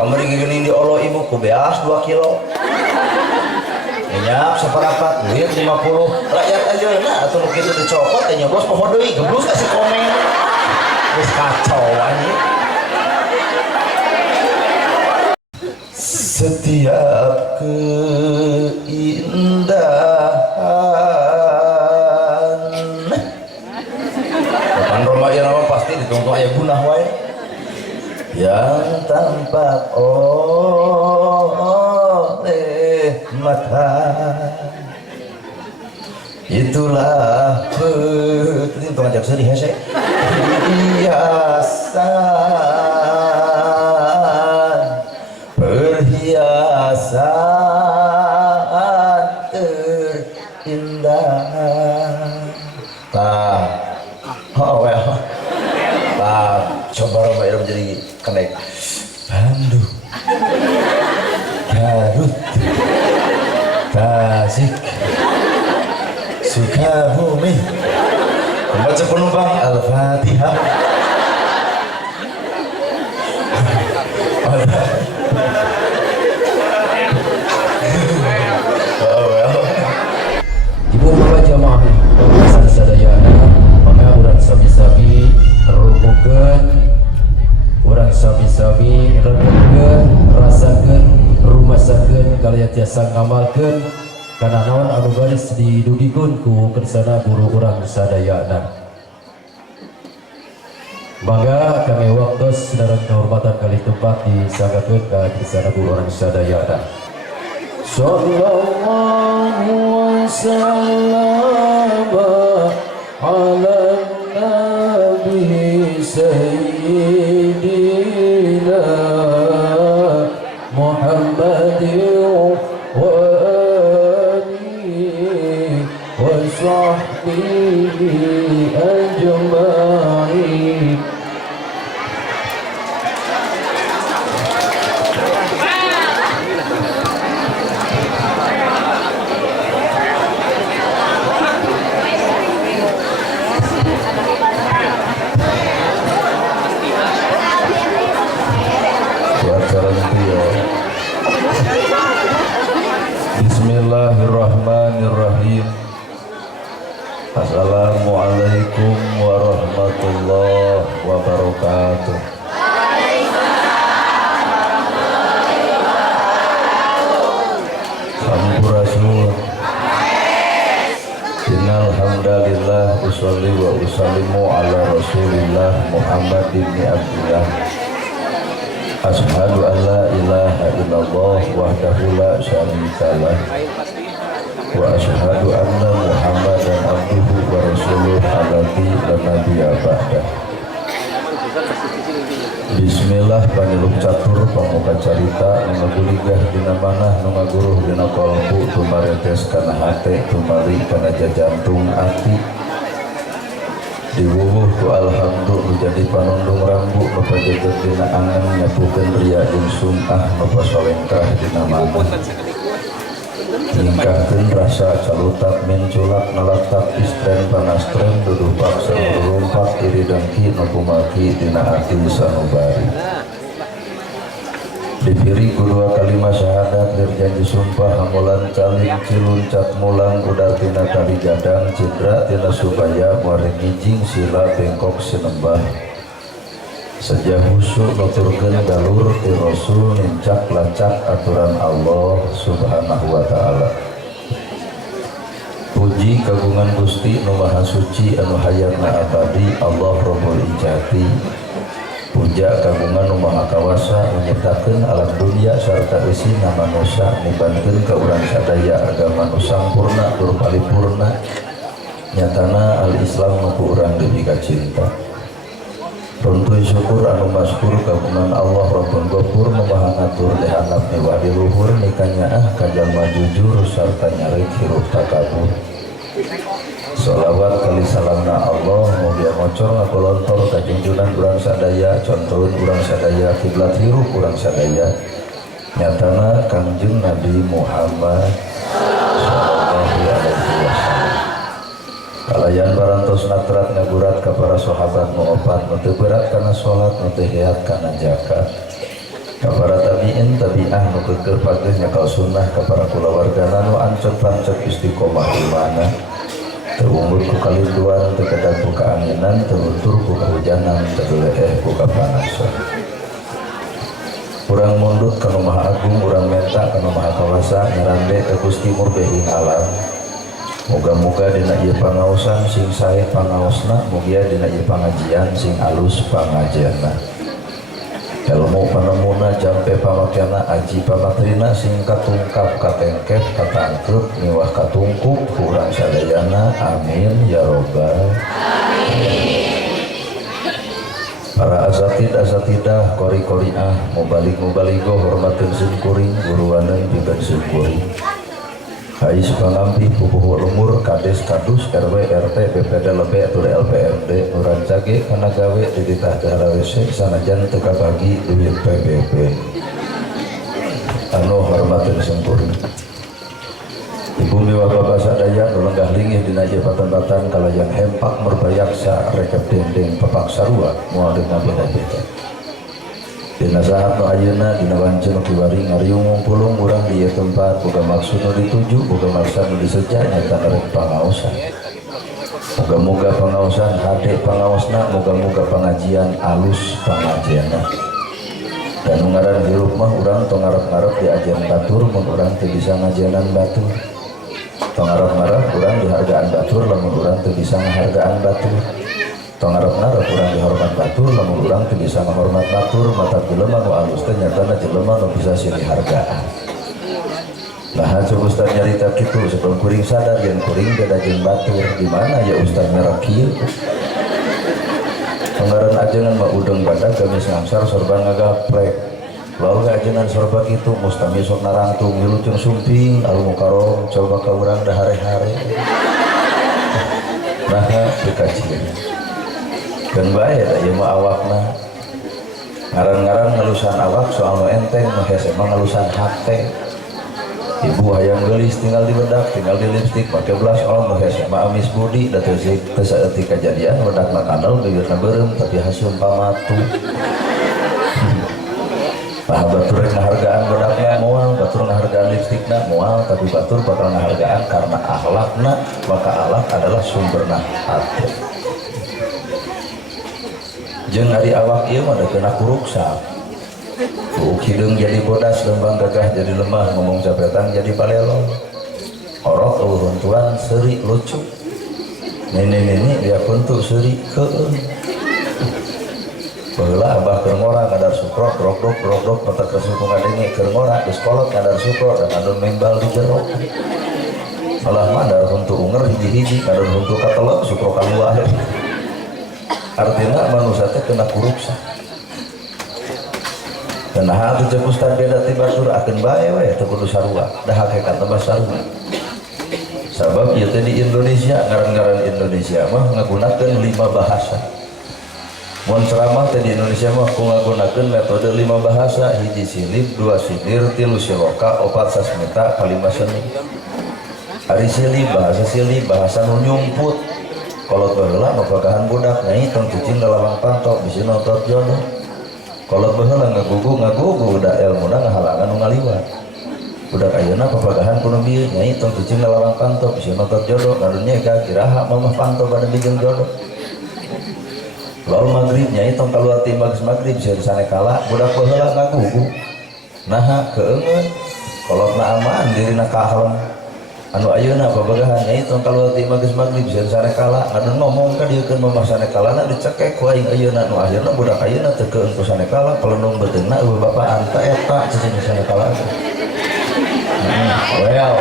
kamari gini di olo ibu ku beas 2 kilo minyak seperapat duit 50 rakyat aja nah atau begitu dicopot ya nyoblos pohon deui geblus kasih komen terus kacau anjing. Setiap keindahan bukan Roma ya nama pasti ditunggu ayah gunah wae yang tampak oleh mata itulah itu ngajak sedih ya saya perhiasan terindah coba Roma Irama jadi connect Bandung Garut Tasik Sukabumi membaca penumpang Al-Fatihah Ibu bapak jamaah pemirsa sadayana mangga urang sabi-sabi rumukeun urang sabi-sabi renungkeun rasakeun rumasakeun kalaya tiasa ngamalkeun kana naon anu baris didudikeun ku kersana guru urang sadayana. Mangga kami waktos dalam kehormatan kali tempat disanggakeun ka kersana guru urang sadayana. Sallallahu wasallam ala nabi sayyidina Muhammadin wa alihi wa sahbihi ajma'in. Bismillahirrahmanirrahim. Assalamualaikum warahmatullahi wabarakatuh. Sampurasun. Innal hamdalillah usolli wa usallimu ala Rasulillah Muhammad ibn Abdullah. Ashhadu an la ilaha illallah wahdahu la syarika lah wa ashhadu anna Muhammadan abduhu wa rasuluh alladzi la nabiyya ba'dah. Bismillah paniluk catur pamuka carita nu ngaguligah dina manah nu ngaguruh dina qalbu tumaretes kana hate tumari kana jajantung ati diwuwuh ku alhamdulillah menjadi panundung rambu nu pajaget dina angan nyapukeun ria jeung sum'ah nu pasolengkah dina manah ningkahkeun rasa calutak menculak nalatak istren panastren duduh paksa rumpak iri dengki nu kumaki dina ati sanubari diberi kedua kalimat syahadat berjanji sumpah hamulan caling cilun cat mulang udar tina tali gadang cindra tina subaya muaring ngijing sila bengkok sinembah sejah husu nuturkeun galur ti rasul nincak lacak aturan Allah subhanahu wa ta'ala. Puji kagungan Gusti nu maha suci anu hayatna abadi Allah Rabbul Ijati. Puja kagungan nu maha kawasa menyiptakeun alam dunia sarta isina manusia nibankeun ka urang sadaya agama nu sampurna tur paripurna nyatana al-Islam nu ku urang deui kacinta. Runtuh syukur anu maskur kagungan Allah Rabbun Ghafur nu maha ngatur dihandap mewah di luhur nikanya ka jalma jujur sarta nyarik hirup takabur. Sholawat kali salamna Allah mugia ngocor ngakolontor ka junjunan urang sadaya contohun urang sadaya kiblat hirup urang sadaya nyatana Kangjeng Nabi Muhammad sallallahu alaihi wasallam. Kalayan barantos natrat ngagurat ka para sahabat nu opat nu teu berat kana salat nu teu heat kana zakat. Ka para jami'in tabi'ah nu kekeh pageh nyakal sunnah ka para kulawargana nu ancep-ancep istiqomah imana terunggul ku kalinduan terkedap ku keanginan teruntur ku kehujanan terleheh ku kapanasan urang mundut kana Maha Agung urang menta kana Maha Kawasa nyarande ka Gusti Murbehin alam moga-moga dina ieu pangaosan sing sae pangaosna mugia dina ieu pangajian sing alus pangajianna ilmu panemuna jampe pamakena aji pamakrina sing katungkap katengkep katangkep miwah katungkup kurang sadayana amin ya robbal alamin. Para asatidah kori-koriah mubalik-mubaligo hormatin singkuring guruanan bigan singkuring Hais pangampi pupuh lumur kades kadus RW RT BPD lebih atur LPMD nuran cage kana gawe di ditah dahara WC sanajan teka bagi duit PBB anu hormatin sempurna Ibu miwa bapak sadaya nulenggah lingih dina jabatan-batan kalayan hempak merbayaksa rekep dendeng pepak sarua mual dengan beda-beda dina saat nu ayeuna dina wancen kiwari ngariung pulung urang di tempat boga maksud nu dituju boga maksud nu diseja nyata rek pangaosan moga-moga pangaosan hade pangaosna moga-moga pengajian alus pengajianna dan nu ngaran hirup mah urang tong ngarep-ngarep di ajian batur mun urang teu bisa ngajianan batur tong ngarep-ngarep urang dihargaan batur lamun urang teu bisa ngahargaan batur tong ngarep-ngarep urang dihormat batur lamun urang teu bisa ngahormat batur mata jelema nu alus teh nyatana jelema nu bisa silih hargaan nah coba Ustaz nyarita kitu sebelum kuring sadar yen kuring beda jeung batur di mana ya Ustaz merek kieu pengaran ajengan mah udeng badag gamis ngangsar sorban ngagaplek lalu ajengan sorba kitu mustami sok narangtung hiluceung sumping alung karom coba ka urang da hare-hare nah dikajian dan bae da ieu mah awakna ngaran-ngaran ngalusan awak soal nu enteng mah hese mah ngalusan hate ibu hayang geulis tinggal di bedak tinggal di lipstik pake blush on nu hese mah amis budi da teu saeutik kajadian bedakna kadal bibirna beureum tapi hasil pamatu nah batur ngahargaan bedakna moal batur ngahargaan lipstikna moal tapi batur bakal ngahargaan karena akhlakna maka akhlak adalah sumberna hati jeung ari awak ieu mah da kena kuruksa hideung jadi bodas lembang gagah jadi lemah ngomong capetan jadi palelo orok uruntuan seuri lucu nini dia kuntu seuri keun baheula abah keur ngora kadar sukrok rok mata kesuku ngadenge keur ngora geus kolot kadar sukrok dan adon membal di jero malah madar huntu unger hiji-hiji kadar huntu katelek sukrok kaluah artinya manusia teh kena kuruksa dan nah itu cek Ustaz beda ti batur akeun bae we teu kudu sarua dah hakikat teh sarua sabab ieu teh di Indonesia ngaran-ngaran Indonesia mah ngagunakeun 5 bahasa mun ceramah teh di Indonesia mah ku ngagunakeun metode 5 bahasa hiji silib 2 sidir 3 siloka 4 sasmita 5 seni ari silib bahasa nu nyumput kolot baheula mapagahan budak nyai tong cicing lalawang pantok bisi nontot jodoh kolot baheula ngagugu da elmuna ngahalangan nu ngaliwat budak ayeuna papagahan kuno bieu nyai tong cicing lalawang pantok bisi nontot jodoh ngadunya ka kiraha mamah pantok bade bijeun jodoh lalu maghrib nyai tong kaluar ti maghrib bisa disane kala budak baheula ngagugu naha keungeun kolotna aman dirina kahlem anu ayeuna babagahan nyai tong kaluar ti maghrib bisa disane kala anu ngomong ka dieu keun mamah sane kalana dicekek ku aing ayeuna nu akhirna budak ayeuna teu keun ku sane kala pelendung beteungna eueuh bapak anta eta cicing sane kala well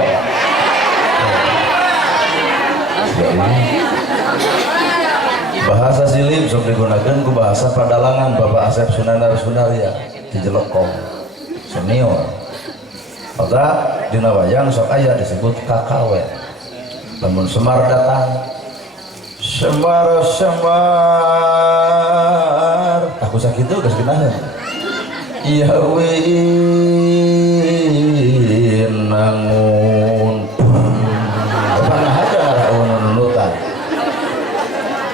bahasa silib sok digunakeun ku bahasa padalangan Bapak Asep Sunanar Sunaria di Jelekong senior maka dina wayang sok aya disebut kakawen lamun Semar datang Semar aku sakitu geus geunaheun iya win nangun pernah ada ngaraun nunutan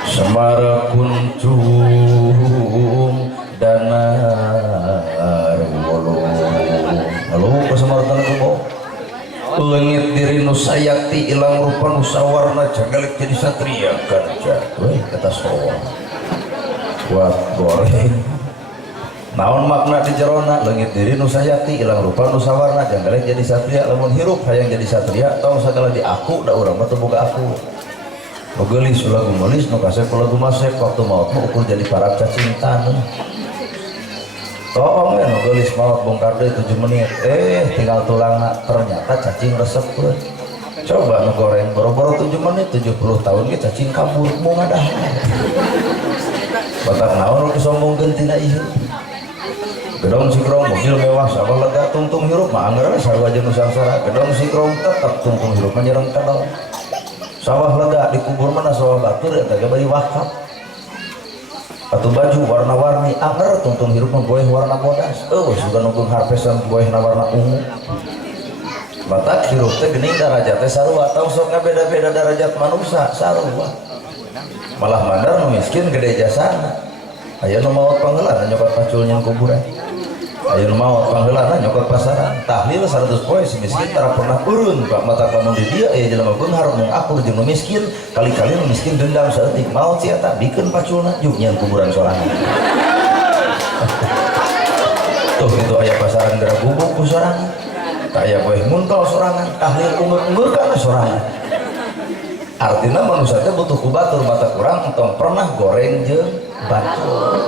Semar kunjung danar wulu Nusayati ilang rupa nusawarna jangalik jadi satria ganja weh kata soal buat goreng naon makna di jerona leungit diri nusayati ilang rupa nusawarna jangalik jadi satria lamun hirup hayang jadi satria tong sagala di aku da urang mah teu boga aku nu geulis ulah gumelis nu kasep ulah gumasep waktu maot mah ukur jadi para cacintan toong ya nu geulis maot bongkar deui 7 menit tinggal tulangna ternyata cacing resep peuh coba nu goreng boro-boro 7 menit 70 tahun ge cacing kabur mau ngadah batak naon nu disombongkeun tina ieu gedong sikrong mobil mewah sabah lega tungtung hirup mah anggar sarua jeung nusangsara gedong sikrong tetep tungtung hirup nyereng kadang sawah lega dikubur mana sawah batur eta ge bari wakaf atuh baju warna-warni anggar tungtung hirup mah boeh warna bodas sudah nunggu harpesan boehna warna ungu batak hirup teh geuning darajat teh sarua tong sok ngabeda-beda darajat manusia sarua malah mandar nu miskin gede jasana aya nu maot pangheulana nyokot pacul nyeun kuburan aya nu maot pangheulana nyokot pasaran tahlil 100 poe si miskin tara pernah urun Pak mata kamu di dia aya jelema beunghar mung akur jeung nu miskin kali-kali nu miskin dendam saeutik maot sia eta bikeun paculna juk nyeun kuburan sorangan tuh itu aya pasaran gara bubuk ku sorangan aya poe muntol sorangan tahlil umur-umur kana sorangan artinya manusia teh butuh ku batur mata kurang entong pernah goreng jeung batur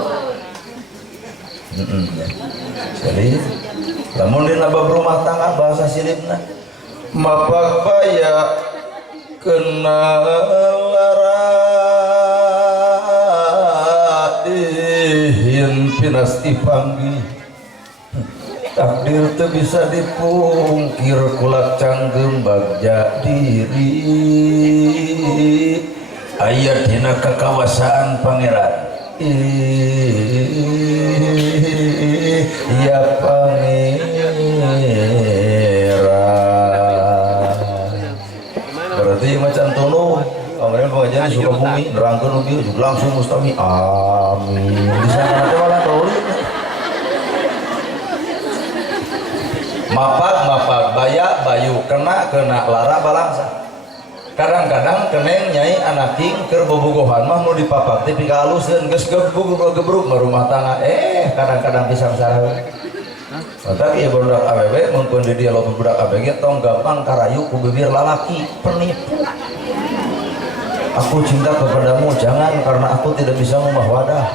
jadi lamun dina bab rumah tangga bahasa silipna mapak baya kenal lara dihin pinasti panggih takdir teu bisa dipungkir kulak canggem bagja diri aya dina kekawasaan pangeran ya pangeran berarti macan tunu pangeran pengajian suka bumi nerangkeun ugi langsung mustami amin di sana teh malah teuing mapak baya bayu kena lara balangsa kadang-kadang keneng nyai anaking keur bobogohan mah nu dipapak teh pika haluskeun geus gebruk rumah tangga kadang-kadang pisang sarawe tapi ieu budak awewe mun pun di dia loba budak ABG tong gampang karayu ku bibir lalaki penipu aku cinta kepadamu jangan karena aku tidak bisa ngubah wadah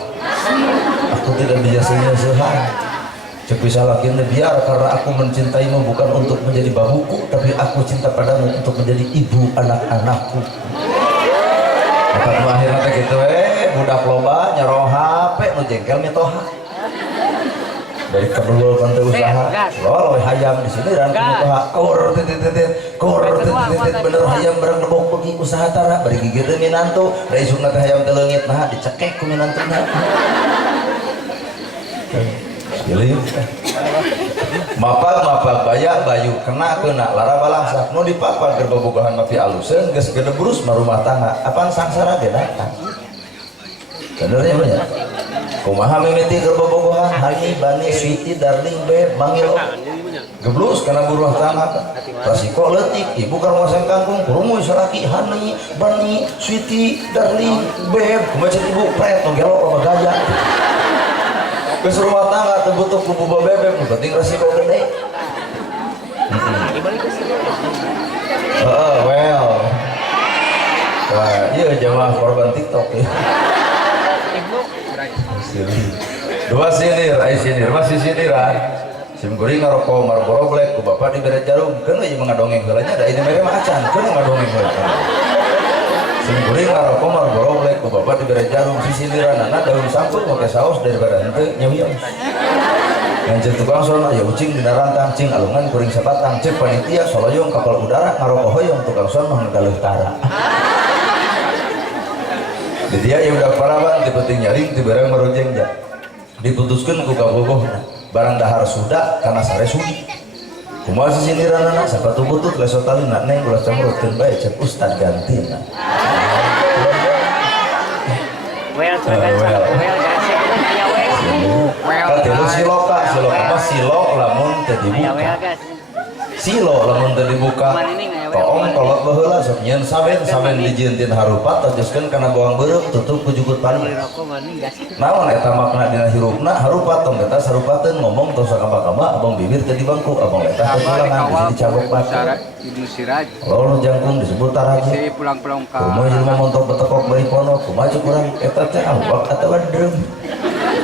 aku tidak biasa nyesehan cek bisa lakinya biar karena aku mencintaimu bukan untuk menjadi babuku tapi aku cinta padamu untuk menjadi ibu anak-anakku maka akhirnya kayak gitu budak loba nyerong HP nu jengkel mitoha dari kedua kan usaha loh hayam di sini dan mitoha kor titit bener hayam bareng lebok pergi usaha tara bari gigir deui minantu da isukna teh hayam teh leungit nah dicekek ku minantuna pilih mapak baya bayu kena lara balangsa nu dipapak keur bobogohan mapi aluseun geus gedebrus mah rumah tangga apaan sangsara ge datang benernya bener kumaha mimiti keur bobogohan hani bani sweetie darling babe manggil geblus kana rumah tangga resiko leutik ibu keur ngoseng kangkung kurumu salaki hani bani sweetie darling babe kumaha ibu pret nu gelok loba gajah geus rumah tangga teu butuh kubu bebek nu penting resiko gede. Well. Wah, ieu jamaah korban TikTok ya. Dua sinir, masih siniran. Sim kuring ngarokok Marlboro Black ku bapak dibere jarum, keun ieu ngadongeng heulanya da ini mere mah acan, keun ngadongeng heula. Sim kuring ngarokok Marlboro Black ku bapak dibere jarum sisiniranana daun sampul make saos daripada henteu nyeuyong. Ngancen tukang sono aya ucing dina rantang cing alungan kuring sabatang cek panitia soloyong kapal udara ngarokok hoyong tukang sono nggaleuh tara. Di dia yang udah parawan dipenting nyaring tiberang merojeng ja. Diputuskeun ku kabogohna. Barang dahar suda kana sare sudi. Kumaha sisiniranana sapatu butut leso talina neng ulah camurutkeun bae cek ustad gantina. Katilu siloka mah silok lamun teu dibuka. silo lamun teu dibuka toong kolot baheula sok nyeun saben dijieuntin harupat tojoskeun kana bawang beureum tutup ku jukut pali naon eta makna dina hirupna harupat tong eta sarupateun ngomong tong sakamba-kamba abang bibir teu di bangku abang eta teh pulangan bisa dicabok batu Ibnu Siraj lalu jangkung disebut taraji si pulang-pulang ka kumaha jelema montok betekok bari pono kumaha cek urang eta teh awak atawa dreum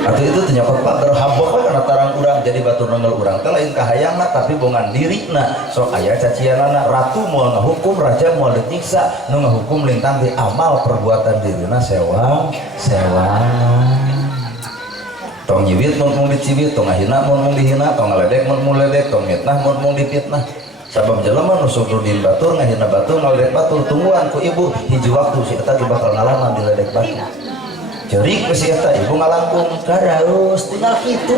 atau itu ternyata pak berhabok karena tarang urang jadi batu nenggel urang teh lain kahayangna tapi bongan dirina sok aya cacianana ratu moal ngahukum raja moal dinyiksa nu ngahukum lintang di amal perbuatan dirina sewang tong nyiwit mun dicibit tong ngahina mun dihina tong ngaledek mun ledek tong mitnah mun dipitnah sabab jelema nu sugudin batur ngahina batur ngaledek batur tungguan ku ibu hiji waktu si eta bakal ngalaman diledek batur cerik si eta ibu ngalangkung karaus tinggal kitu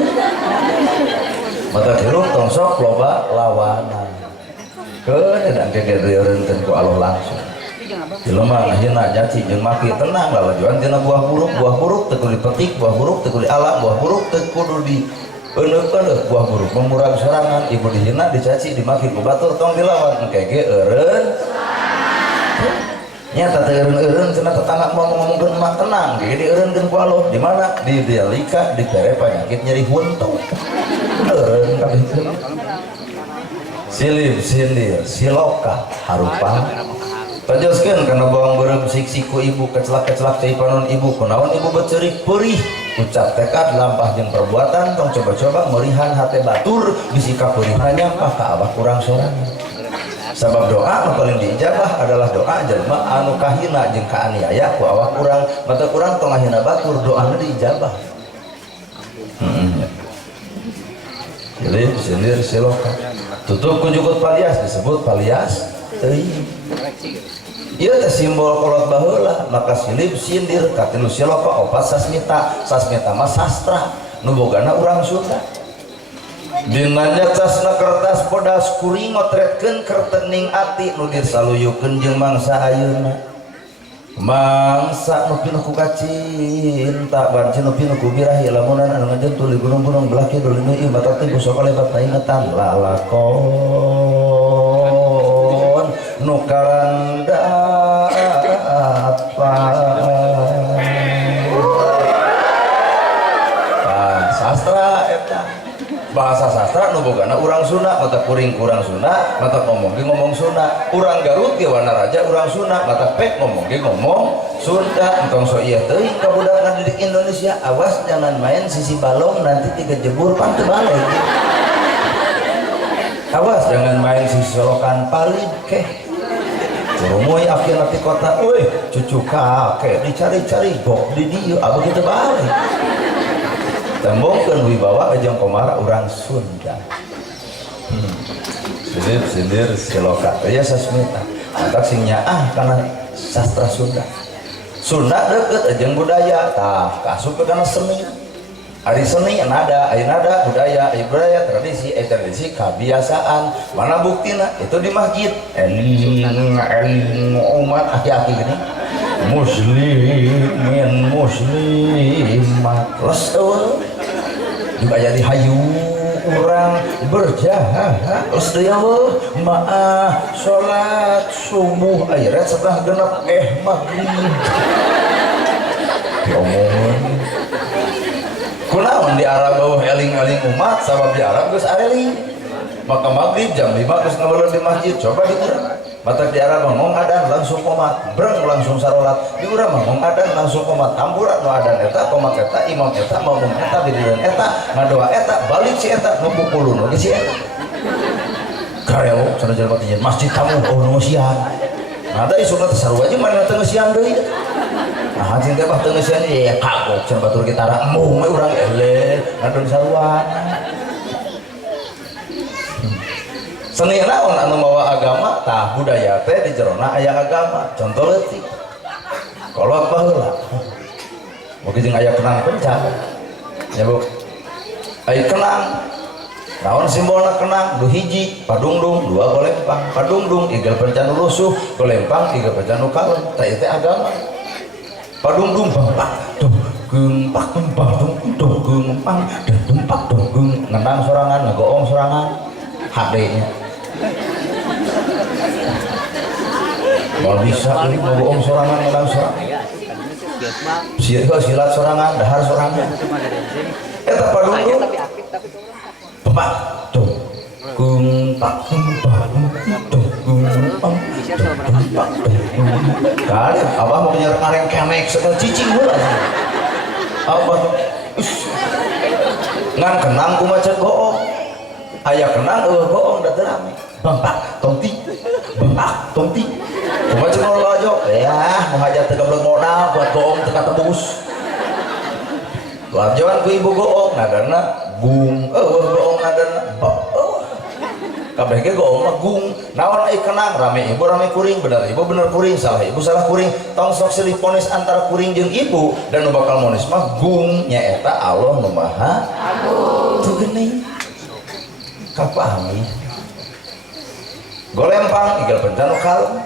mata hirup tong sok loba lawanan keun dan gegeureunkeun ku Allah langsung jelema ngahina nyaci jeung maki tenang lalajuan tina buah buruk teu kudu dipetik buah buruk teu kudu dialak buah buruk teu kudu di euneuk buah buruk memurang sorangan ibu dihina dicaci dimaki ku batur tong dilawan engke ge eureun nyata eureun cenah tetangga mau ngomongkeun mah tenang jadi eureunkeun ku Allah di mana di dialika dibere penyakit nyeri huntung eureun kabeh silip sindir siloka harupan tajoskeun kana bawang beureum sik-sik ku ibu kecelak-kecelak teh panon ibu kunaon ibu beuceurik peurih ucap tekad lampah jeung perbuatan tong coba-coba merihan hate batur bisi kapeurihan nyampah ka abah kurang sorangan sabab doa nu paling diijabah adalah doa jelema anu kahina jeung kaaniaya ku awak urang mata urang tong ngahina batur doana diijabah jadi sindir siloka tutup ku jukut palias disebut palias teuing ieu teh simbol kolot baheula maka silip sindir katilu siloka opat sasmita mah sastra nu bogana urang Sunda dina nyacasna kertas podas kuring ngotretkeun kertening ati nu disaluyukeun jeung mangsa ayeuna mangsa nu pinuh ku kacinta barci nu pinuh ku birahi lamunan anu ngajentul di gunung-gunung belah kidul ieu batok teh busok lebat ingetan lalakon nu karanda apa sastra eta bahasa sastra nu bogana urang Sunda mata kuring urang Sunda mata ngomong ge ngomong Sunda urang Garut ge wana raja urang Sunda mata pek ngomong ge ngomong Sunda entong so ieu teuing ka budak didik Indonesia awas jangan main sisi balong nanti tiga jebur panteu balik awas jangan main sisi solokan palid keh Curumoy akhir nanti kota euy cucu kakek dicari-cari bok di dieu abah kitu balik tembongkeun wibawa jeung komara urang Sunda sindir siloka aya sasmita matak sing nyaah kana sastra Sunda deukeut jeung budaya tah kasup kana seni ari seni nada aya nada budaya tradisi kebiasaan mana buktina itu di masjid eling umat aki-aki gini muslimat les juga jadi hayu orang berjahat les dia maah sholat subuh akhirnya setelah genap maghrib diomongin kunaon di Arab bawah eling-eling umat sabab di Arab geus areling maka maghrib jam 5 geus ngabaleun di masjid coba diurang mata di Arab ngomong adan langsung komat breng langsung sarolat di urang ngomong adan langsung komat amburan nu adan eta komat eta imam eta makmum eta bidiran eta ngadoa eta balik si eta ngumpulun ge si eta kareo cenah jelema teh masjid kamu nu sian nah da isuna teh sarua jeung mana teu sian deui nah hajin teh bah teu sian ya kagok cenah batur gitara embung we urang ele ngadon sarua seni naon anu mawa agama tah budaya teh di jerona aya agama contoh leutik kolot baheula mugi jeung aya kenang pencan ya Bu aya kenang naon simbolna kenang nu hiji padungdung dua golempang padungdung igel pencan rusuh golempang igel pencan nu kalem tah ieu teh agama padungdung bampak tuh geung pak tumpah dung geung pang dan tumpak dung geung ngendang sorangan ngagoong sorangan HD nya Mau bisa ini mau bohong sorangan menang sorangan. Silat sorangan, dahar sorangan. Eta padungdung. Pepak tuh. Kung pak tuh kung pak. Kali abah mau nyerang areng kemek sekali cicing heula. Abah ngan kenang ku macet goong. Aya kenang goong da teu rame. Bampak tomti. Bampak tomti. Cuma cuma lojo. Ya, mau hajat teu gablek modal buat goong teu katebus. Lajoan ku ibu goong ngadarna gung. Goong ngadarna kabeh ge goong mah gung. Naon ai kenang rame ibu rame kuring, bener ibu bener kuring, salah ibu salah kuring. Tong sok silih ponis antara kuring jeung ibu dan nu bakal monis mah gung nyaeta Allah nu Maha Agung. Tuh geuning. Kapahami. Golempang igal bencana kalem.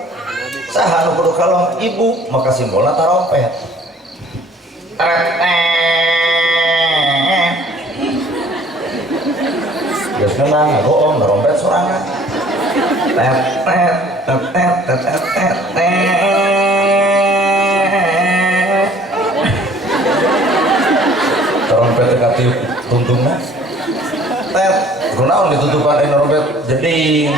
Saha nu kudu kalem ibu maka simbolna tarompet. Geus ngeunang goong tarompet sorangan. Tet tet tet tet tet tet tarompet teh katiup tuntungna. Tet kunaon ditutupan anu tarompet jeding.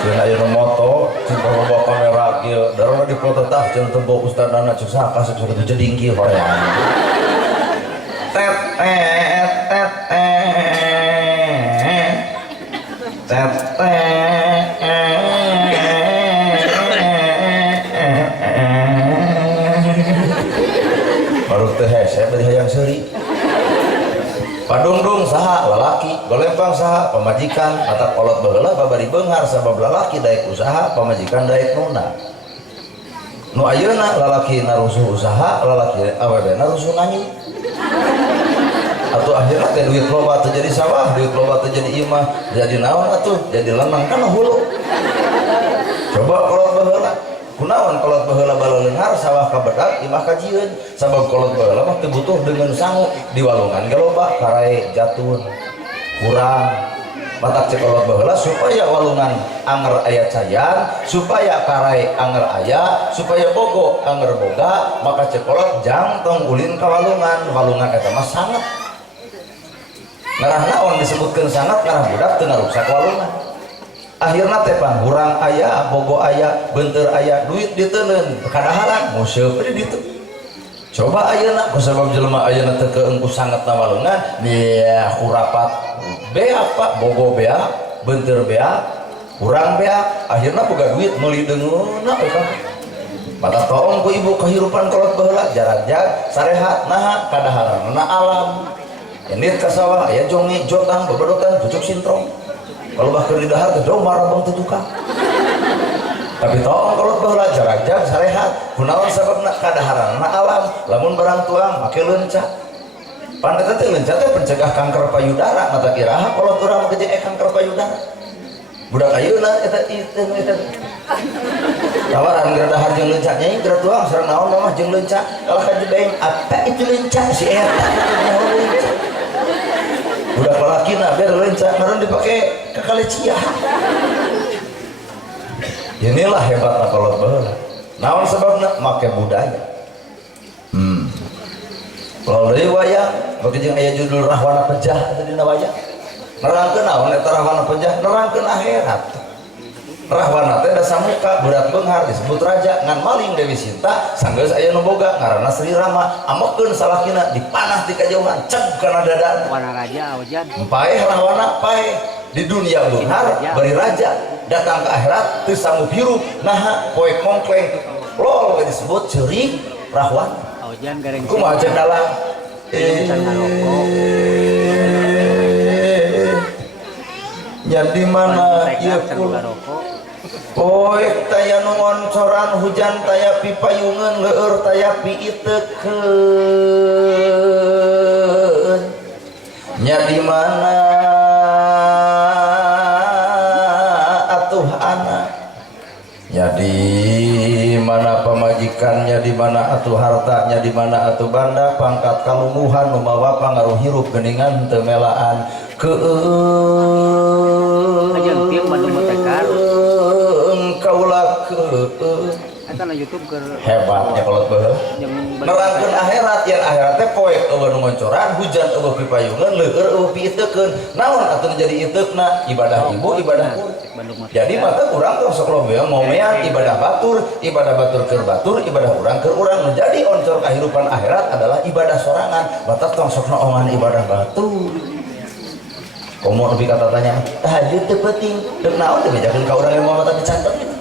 Sieun aya nu moto cinta loba kamera kieu darona dipoto tah jeung tembok ustadana cek saka cek kitu jeding kieu horean. Tet tet tet baru teh hese bari hayang seuri. Padungdung saha lalaki, golempang saha pamajikan, atap kolot baheula babari beunghar sabab lalaki daek usaha, pamajikan daek nuna. Nu ayeuna lalaki narusuh usaha, lalaki awewe narusuh nganyi. Atuh akhirna teh duit loba teh jadi sawah, duit loba teh jadi imah, jadi naon atuh? Jadi lenang kana hulu. Coba kolot baheula. Kunaon kolot baheula balaleunghar sawah kabedak imah kajieun. Sabab kolot baheula mah teu butuh dengan sangu di walungan ge loba karae jatun. Kurang matak cek kolot baheula supaya walungan anger aya cayan, supaya karae anger aya, supaya bogo anger boga, maka cek kolot jangtong ulin ka walungan. Walungan eta mah sanget. Ngarah naon disebutkeun sangat ngarah budak teu ngarusak walungan. Akhirna teh pan hurang aya, bogo aya, beunteur aya, duit diteuneun, kadaharan museup di ditu. Coba ayeuna kusabab jelema ayeuna teu keungku sangetna walungan, nya kurapat bea apa, bogo bea, beunteur bea, hurang bea, akhirna boga duit meuli deungeuna we kan. Mata toong ku ibu kehirupan kolot baheula jarag-jag sarehat naha kadaharanna alam. Endit ka sawah aya jongi jotang bebedotan cucuk sintrong. Kalau bahkan di dahar teh domar abang teh tukang. Tapi toong kolot baheula jarag-jag sarehat. Kunaon sababna kadaharanna alam. Lamun barang tuang make leunca. Pan eta teh leunca teh pencegah kanker payudara. Mata kiraha kolot urang kejeek kanker payudara. Budak ayeuna eta tawaran geura dahar jeung leunca nyai geura tuang sareng naon mah jeung leunca. Kalau kajebeing apa itu leunca si eta. Budak lalaki na biar leunca ngaran dipake ka kalecia. Inilah hebatna kolot baheula. Naon sababna? Make budaya. Kalau deui wayang, bagi jeung aya judul Rahwana Pejah eta dina wayang. Nerangkeun naon eta Rahwana Pejah? Nerangkeun akhirat. Rahwana teh da samuka budak beunghar disebut raja ngan maling Dewi Sinta sanggeus aya nu boga ngaranna Sri Rama amokeun salakina dipanah ti kajauhan ceg kana dadana Warna raja awajan. paeh Rahwana paeh di dunia beunghar bari raja datang ke akhirat teu sanggup hirup naha poek mongkleng lol we disebut ceurik Rahwana. Awajan gareng. Kumaha cek dalang jadi mana ieu poek taya nu ngoncoran hujan taya pipayungeun leueur taya piiteukeun nya di mana atuh anak nya di mana pamajikannya di mana atuh hartanya di mana atuh banda pangkat kalungguhan nu mawa pangaruh hirup geuningan teu melaan Ajeng tieu mah teu tekar. Kaulakeun Eta na YouTube ke hebatnya kolot baheula jeung nerangkeun akhirat yang akhirat teh poek eueuh nu ngoncoran hujan eueuh pipayungan leueur eueuh piiteukeun naon atuh jadi iteukna ibadah ibu ibadah Bandung mah. jadi mata urang tong sok lobeang momean ibadah batur keur batur ibadah urang keur urang nu jadi oncor kahirupan akhirat adalah ibadah sorangan mata tong sok naongan ibadah batur komo nepi kata tanya tahajud teu penting deuk naon teh bejakeun ka urang yang mau mata dicantet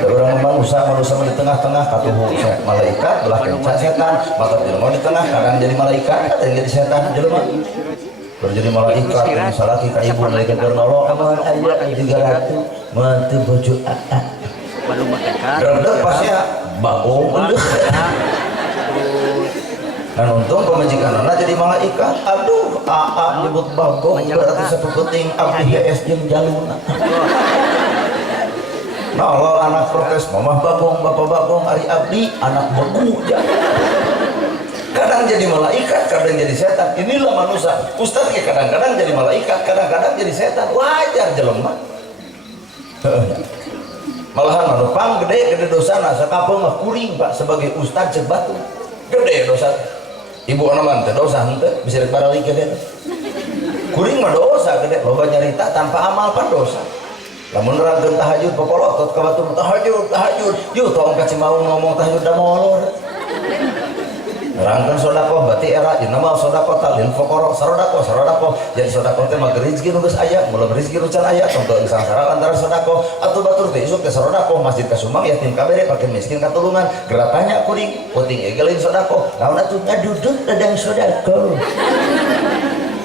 orang manusia di tengah-tengah katuhu malaikat belah kencak setan mata jelema di tengah kadang jadi malaikat kadang jadi setan jelema jadi malaikat misalnya kita ibu malaikat bernolong aman aya 300 mantu bojo Bandung mah kan. redeg pasti ya bagong dan untung pemajikanana jadi malaikat aduh nyebut bagong berarti sepuputing abdi GS jeung jaluna nah kalau anak protes mamah bagong bapak bagong ari abdi anak begu kadang jadi malaikat kadang jadi setan inilah manusia ustaz ya kadang-kadang jadi malaikat kadang-kadang jadi setan wajar jelema malahan manupang gede dosana sakapeung mah kuring Pak sebagai ustaz cek batu gede dosa ibu anak teh dosa henteu bisa diparali gede kuring mah dosa gede loba nyarita tanpa amal pan dosa lamun nerangkeun tahajud popolotot ka batur tahajud yuk tong ka Cimaung ngomong tahajud da molor nerangkeun sedekah berarti era ieu mah sedekah talin faqara sarodako jadi sedekah teh mah rezeki nu geus aya mulah rezeki nu can aya tong teu sangsara antara sedekah atuh batur teh isuk teh sedekah masjid ka Sumang yatim kabere pake miskin katulungan geura tanya kuring puting egelin sedekah naon atuh ngadudut dadang sedekah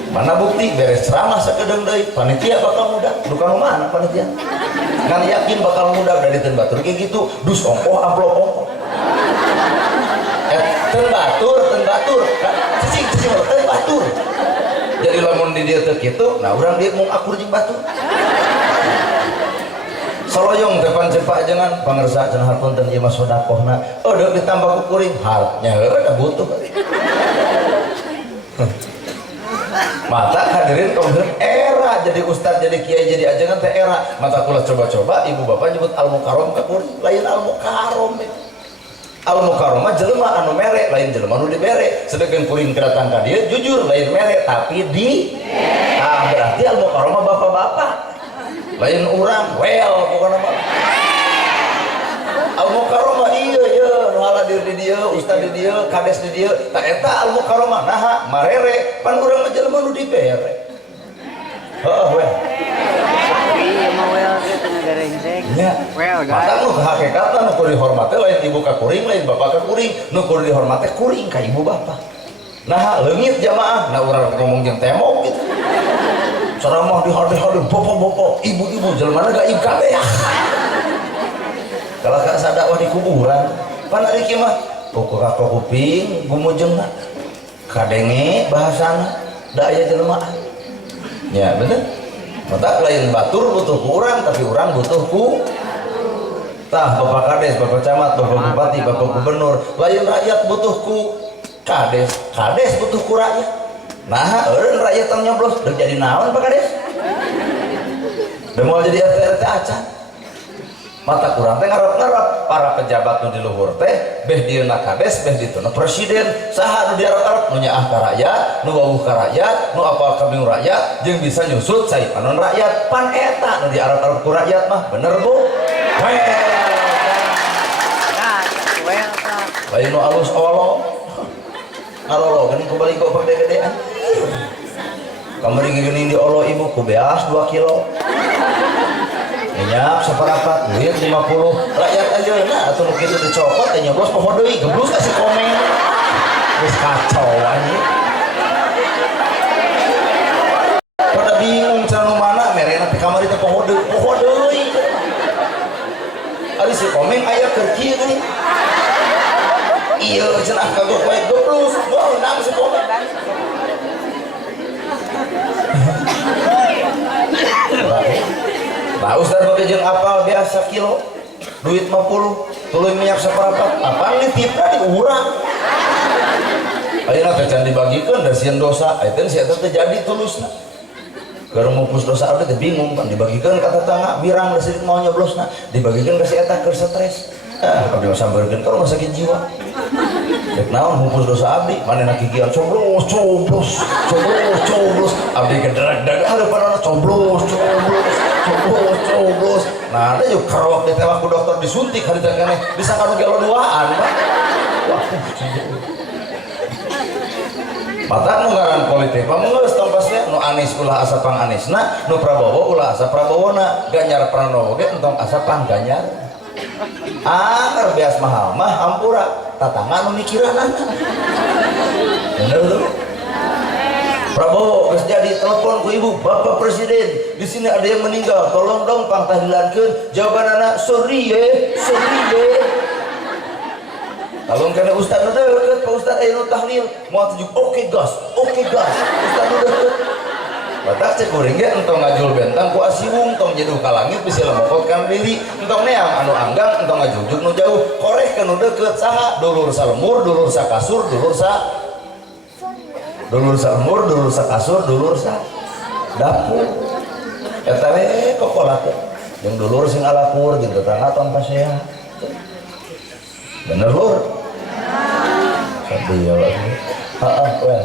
mana bukti beres ceramah sakedeung deui panitia bakal muda duka mana panitia ngan yakin bakal muda udah diteun batur kayak gitu dus ongkoh amplop ongkoh teun batur cicing teun batur jadi lamun di dia teu kitu nah urang dia mau akur jeung batur soloyong teh pan cepak jangan pangersa cenah punten ieu mah sedekahna deuk ditambah ku kuring hartnya da butuh mata hadirin kemudian era jadi ustad jadi kiai jadi ajengan teh era mata kula coba-coba ibu bapak nyebut al-mukarrom ka kuring lain al-mukarrom mah jelema anu mere lain jelema anu dibere sedangkan kuring kedatang ka dieu jujur lain mere tapi di berarti al-mukarrom mah bapak-bapak lain urang well pokona mah al-mukarrom mah ieu nu haladir di dieu ustad di dieu kades di dieu tak eta al-mukarrom mah naha marere pan urang mah jelema nu dibere heuh well Iya mau well gitu ngagarengseng. nya Well mata guys. nu hakikatna nu kudu dihormati lain ibu ka kuring lain bapak ka kuring nu kudu dihormati kuring ka ibu bapak nah leungit jamaah nah urang ngomong jeung temok gitu ceramah di hade-hade bopo-bopo ibu-ibu jelema gaib kabeh kalau kak sadakwah di kuburan pan ari kieu mah pokok ka kuping gumujeungna kadenge bahasana da aya jelema nya bener mata lain batur butuh ku urang tapi urang butuh ku tah bapak kades bapak camat bapak bupati bapak gubernur lain rakyat butuh ku kades butuh ku rakyat nah eureun rakyat tang nyoblos deuk jadi naon Pak Kades deuk moal jadi RT acan mata kurang teh ngarep-ngarep para pejabat nu di luhur teh beh dieuna kades beh dituna presiden saha nu diarep-arep nu nyaah ka rakyat nu wawuh ka rakyat nu apal ka bingung rakyat jeung bisa nyusut cai panon rakyat pan eta nu diarep-arep ku rakyat mah bener Bu lain nu alus olo ngarolo geuning ku baligo gede-gedean kamari geuning di olo ibu ku beas 2 kilo minyak seperapat duit 50 rakyat aja nah atuh nu kitu dicopot teh nyoblos poho deui geblus kasih komen geus kacau anjing pada bingung cara nu mana merena teh kamari teh poho deui ari si komeng aya keur kieu geuning iya cenah kagok wae geblus wah nang si komeng nah ustaz bagi jeung apal biasa kilo duit 50 tuluy minyak seperapat apaan nitipna di urang ayeuna teh can dibagikeun da sieun dosa eta si eta teh jadi tulusna Kalau mupus dosa abdi teh bingung kan dibagikan ka tetangga mirang da sidik mau nyoblosna dibagikan ka si eta keur stres. Abdi mah sambeurkeun ka rumah sakit jiwa. Dek naon mupus dosa abdi manehna kikian coblos abdi gederag-dag hareupanna coblos. Nah, ada yuk kerok ditewak ku dokter disuntik hari teh keneh bisa kanu gelo duaan. Wah, mata nu ngaran politik pamungeus tong pasnya nu Anies ulah asa pang Aniesna nu Prabowo ulah asa Prabowona Ganjar Pranowo ge entong asa pang Ganjar anggar beas mahal mah hampura tatangga nu mikiranana bener tuh Prabowo geus jadi telepon ku ibu Bapak Presiden di sini ada yang meninggal tolong dong pang tahlilankeun jawabanana sorry ye kalau kena ustaz udah deket, Pak Ustaz ayo tahlil, mau tunjuk oke gas, ustaz udah deket. Batak cek kuring ge entong ngajul bentang ku asiwung, entong jeduh ka langit bisa lemokotkan diri, entong neang anu anggang, entong ngajujuk nu jauh, koreh ke nu deket, saha, dulur sa lemur, dulur sa kasur, dulur sa lemur, dulur sa kasur, dulur sa dapur. Eta we kokolat jeung dulur sing alapur jeung tetangga tong pasea. Bener lur. Sabi ya lagi. Well.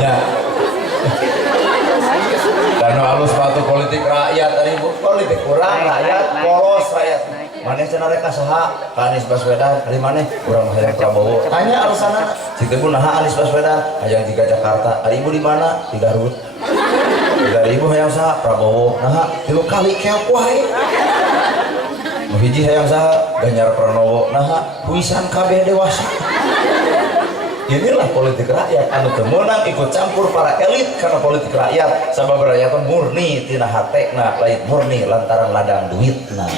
Ya. Karena halus sepatu politik rakyat tadi politik kurang rakyat polos rakyat. Maneh cenah rek saha ka Anies Baswedan ari maneh urang mah hayang Prabowo tanya alasanna cik teh naha Anies Baswedan hayang di Jakarta ari ibu di mana di Garut dari ibu hayang saha Prabowo naha 3 kali keok wae nu hiji hayang saha Ganjar Pranowo naha puisan kabeh dewasa. Inilah politik rakyat anu teu meunang ikut campur para elit karena politik rakyat sabab rakyat murni tina hatekna lain murni lantaran ladang duitna.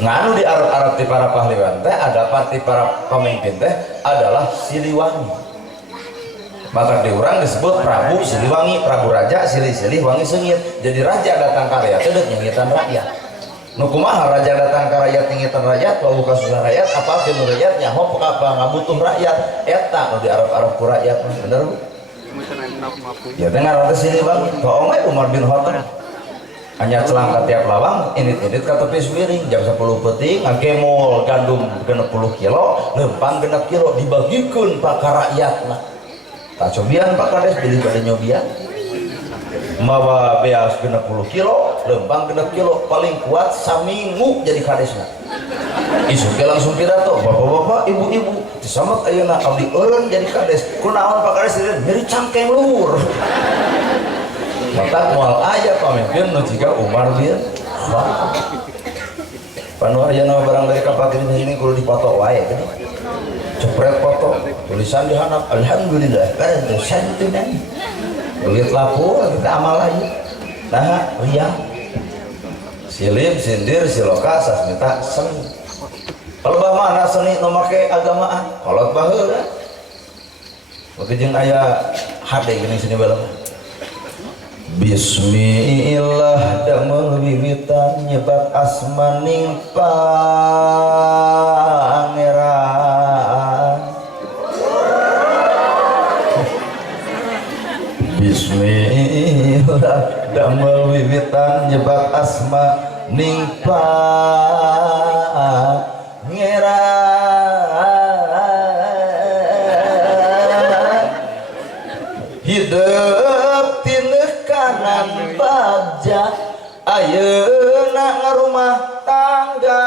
Nganu di Arab-Arab ti para pahlawan teh ada parti para pemimpin teh adalah Siliwangi. Maka di urang disebut Prabu Siliwangi, Prabu Raja silih-silih wangi sengit. Jadi raja datang ka rakyat teh nyengitan rakyat. Nu kumaha raja datang ka rakyat nyengitan rakyat, wae kasusah rakyat apa tinu rakyat nyaho apa ngabutuh rakyat. Eta nu di Arab-Arab ku rakyat bener Bu. Ya teh ngaran Siliwangi, kaome Umar bin Khattab. Hanya celangka tiap lawang init-init ka tepi suwiring jam 10 peuting ngagemol gandum 60 kilo lempang 6 kilo dibagikeun ka rakyatna tak cobian Pak Kades beli pada nyobian mawa beas 60 kilo lempang 6 kilo paling kuat saminggu jadi kadesna isu ke langsung pidato bapak-bapak ibu-ibu disamet ayeuna abdi eureun jadi kades kunaon Pak Kades nyeri cangkeng lur. Mata moal aja pemimpin nu jiga Umar bin Khattab. Panu aya nu barang dari kapatri ini kudu dipoto wae gini. Cepret foto, tulisan di handap alhamdulillah kan santunan. Duit lapor kita amal lagi. Nah, iya. Silip sindir siloka sasmita seni. Kalau bah mana seni nu make agamaan, kolot baheula. Beuki jeung aya hade gini sini balam. Bismillah damel wiwitan nyebat asmaning pangeran. Bismillah damel wiwitan nyebat asmaning pangeran. Hidup kanan bagja ayeuna ngarumah tangga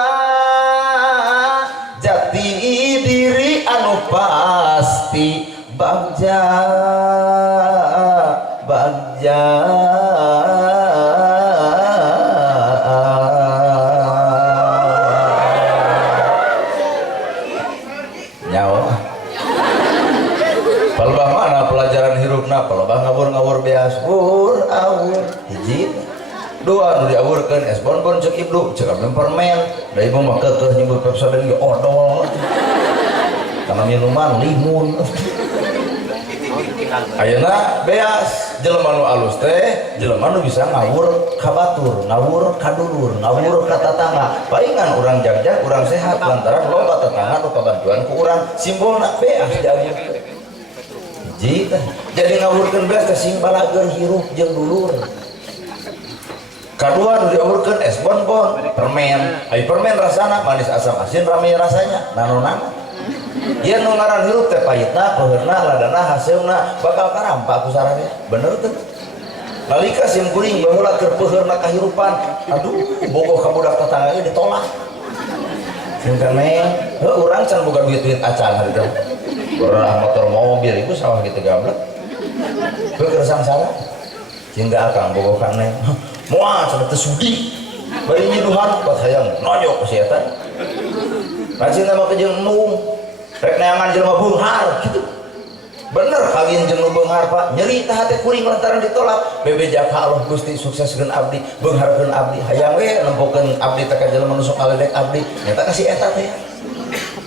jati diri anu pasti bagja nyawa palebah mana pelajaran hirupna palebah ngawur-ngawur beas awur hiji dua nu diawurkeun es bonbon ceuk ibnu ceuk permen da ibu mah keukeuh nyebut Pepsodent ge odol kana minuman limun ayeuna beas jelema nu alus teh jelema nu bisa ngawur ka batur, ngawur ka dulur, ngawur ka tatangga. Palingan urang jagjag, urang sehat lantaran loba tetangga nu kabantuan ku urang, simbolna beas jadi. Jika jadi ngawurkeun beas teh sing balageun hirup jeung dulur. Kadua nu diawurkeun es bonbon, permen. Ai permen rasana manis asam asin rame rasanya. Nanonan. Ieu nu ngaran hirup teh pahitna, peheurna, ladana, hasilna bakal karampa ku sarane. Bener teh. Nalika sim kuring baheula keur peheurna kahirupan, aduh bogoh ka budak tetangga ieu ditolak. Sing keneh, heuh urang can boga duit-duit acan hari teh. Urang motor mobil ibu sawah kitu gablek. Heuh keur sangsara. Sehingga akang bogoh ka neng. Moal cenah teu sudi. Bari nyiduhan buat hayang noyok si eta. Rajin mah kejeung nung. Rek neangan jelema beunghar gitu. Bener kawin jeung nu beunghar Pak, nyeri tah hate kuring lantaran ditolak. Bebeja ka Allah Gusti sukseskeun abdi, beungharkeun abdi. Hayang we nempokeun abdi teh ka jelema nu sok aledek abdi. Nyata kasih eta teh.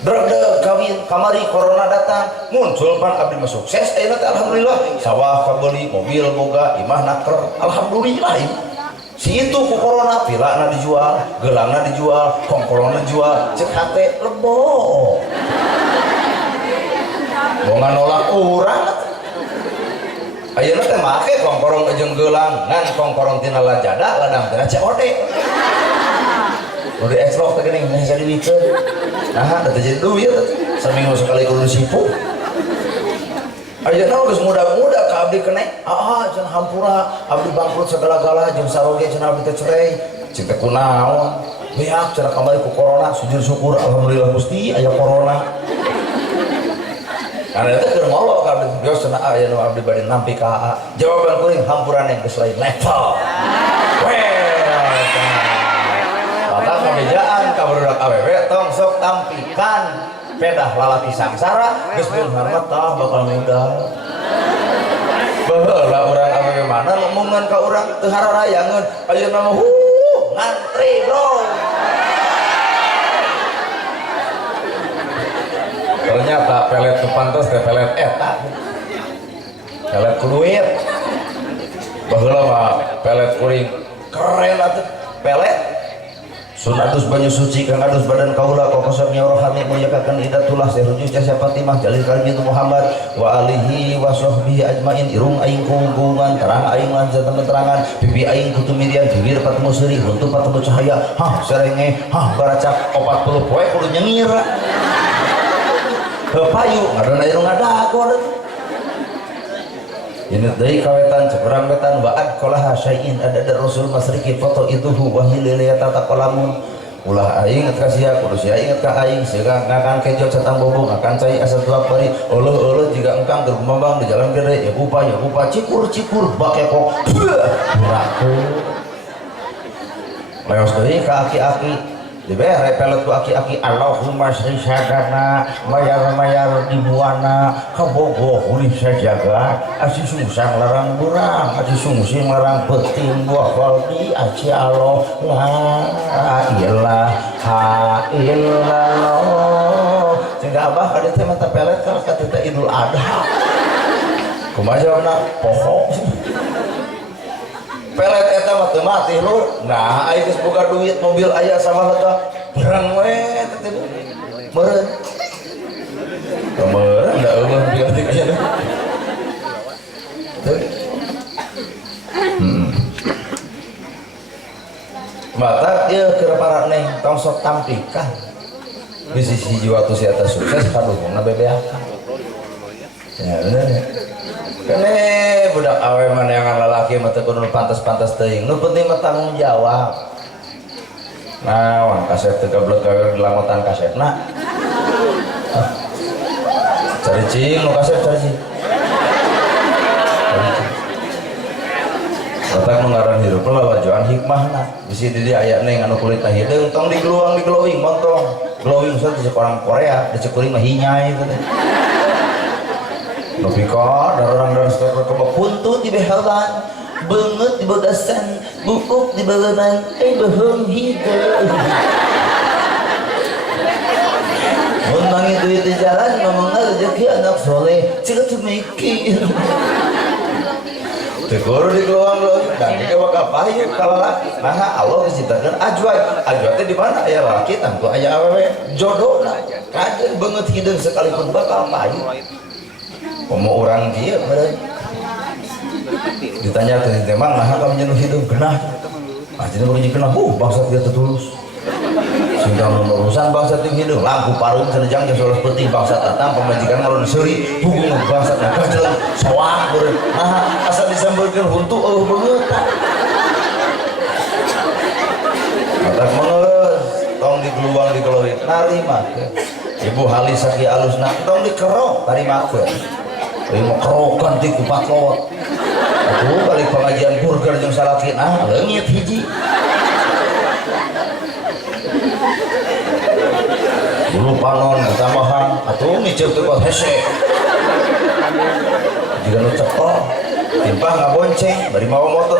Dreg kawin kamari corona datang, muncul pan abdi mah sukses ayeuna teh alhamdulillah. Sawah kabeuli, mobil boga, imah naker, alhamdulillah. Si itu ku corona pilana dijual, gelangna dijual, kongkolona dijual, cek hate lebo. Bongan nolak urang. Ayeuna teh make kongkorong jeung gelang, ngan kongkorong tina lajada, ladang tina COD. Udah ekslok teh geuning nya sadiwikeun. Nah, da teh jadi duit seminggu sekali kudu sipu. Ayeuna geus muda-muda ka abdi keneh. Cenah hampura abdi bangkrut segala-gala jeung saroge cenah abdi teh cerai. Cing teh kunaon? Beak cenah kamari ku corona, sujud syukur alhamdulillah Gusti aya corona. Karena itu keur ngolok ka abdi geus cenah aya nu abdi bade nampi ka AA. Jawaban kuring hampurane geus lain level. Maka kabejaan ka budak awewe tong sok tampikan pedah lalaki sangsara geus beunghar mah tah bakal modal. Baheula urang awewe mana ngomongan ka urang teu hararayangeun ayeuna mah ngantri bro. Ternyata pelet nu pantos teh pelet eta. Pelet ku duit. Baheula mah pelet kuring keren atuh pelet. Sun adus banyu suci kang adus badan kaula kokosok nyorohani mulyakakeun idatullah Syekh Jasa Fatimah Jalil Karim Muhammad wa alihi wa sahbihi ajmain irung aing kungkungan terang aing lanjut terangan pipi aing kutumirian bibir patemu seuri huntu patemu cahaya serenge baracak 40 poe kudu nyengir heuh payu ngadona irung ngadago ini dari kawetan cekurang wetan wa'ad kolaha syai'in ada rasul masriki foto ituhu wahililaya tata kolamun ulah aing inget ka sia kudu sia inget ka aing sehingga ngakan kejo catang bobong akan cai asa tuak bari eueuh jika engkang keur kumambang di jalan gede ya kupa cikur bakekok buraku leos deui ka aki-aki dibere pelet ku aki-aki Allahumma sri sadana mayar dibuana kabogoh ulih sajagat asi sungsang larang burang asi sungsing larang peting buah kalbi aci Allah la ilaha illallah sehingga abah kadi teh mata pelet ka kata Idul Adha kumaha jawabna poho pelet eta mah teu mati lur. Nah, aing geus boga duit mobil aya sama leta. Berang we teh meureun. Meureun da eueuh diganti aya. Mata ieu keur para neng tong sok tampikan. Bisi hiji waktu si eta sukses kadungna bebeakan. Ya bener. Kene budak awe maneangan lalaki mah teu kudu pantes-pantes teuing. Nu penting mah tanggung jawab. Naon kaset teu gablek gawe dilamotan kasetna. Cari cing nu kaset cari cing. Datang nu ngaran hirup lawajoan hikmahna. Bisi di dieu aya neng anu kulitna hideung tong digluang diglowing montong. Glowing usah di orang Korea, di cekuring mah hinyai teh. Nopika dan orang dan setelah kebab puntut di behalan benget di bodasan bukuk di balaman beheng hidung menangi duit di jalan ngomong rezeki anak soleh cik tuh mikir teguru di keluar loh dan dia bakal payu kalau laki nah Allah diciptakan ajwat ajwatnya di mana ayah laki tanpa ayah awewe jodoh lah kajian banget hidung sekalipun bakal payu mau orang dia bener ditanya ke temang nah kamu nyenuh hidung genah jadi begini genah bangsa dia tertulus sehingga urusan bangsa tim hidung lampu parung senejang yang soal penting bangsa datang pemajikan kalau diseri hubung bangsa naga jalan sawah nah asal disambilkan untuk banget matak mengeles tong dikeluang dikeloin narima ibu halis saki alus nak tong dikerok narima ke mau kerokan di kupat lowot itu balik pengajian burger yang salakin lengit hiji dulu panon tambahan atau ngicip tuh hese jika lu cetok timpah nggak bonceng dari bawa motor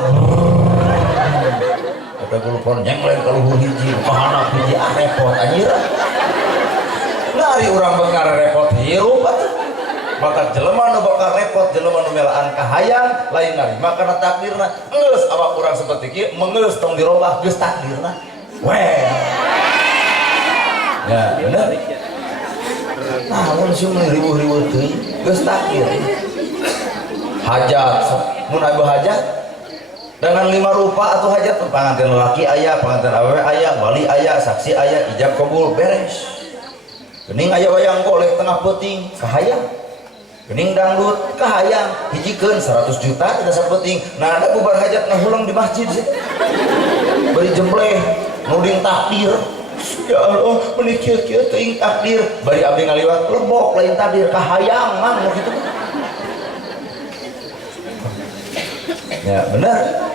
kata gue pon nyenglen kalau hiji pahana hiji repot anjir ngari orang bakal repot hirup maka jelema nu bakal repot jelema nu melaan kahayang lain ngari maka takdirna geus awak urang seperti kieu mengeus tong dirobah geus takdirna weh ya bener nah mun cuma ribu-ribu teuing geus takdir hajat mun aya hajat dengan 5 rupa atau hajat panganten laki aya panganten awewe aya wali aya saksi aya ijab kabul beres geuning aya wayang golek tengah peuting kahayang geuning dangdut kahayang hijikeun 100 juta tidak sapenting nah ada bubar hajat ngahulang di masjid sih beri jembleh nuding takdir ya Allah menikir kieu teuing takdir bari abdi ngaliwat lebok lain takdir kahayang mah gitu ya benar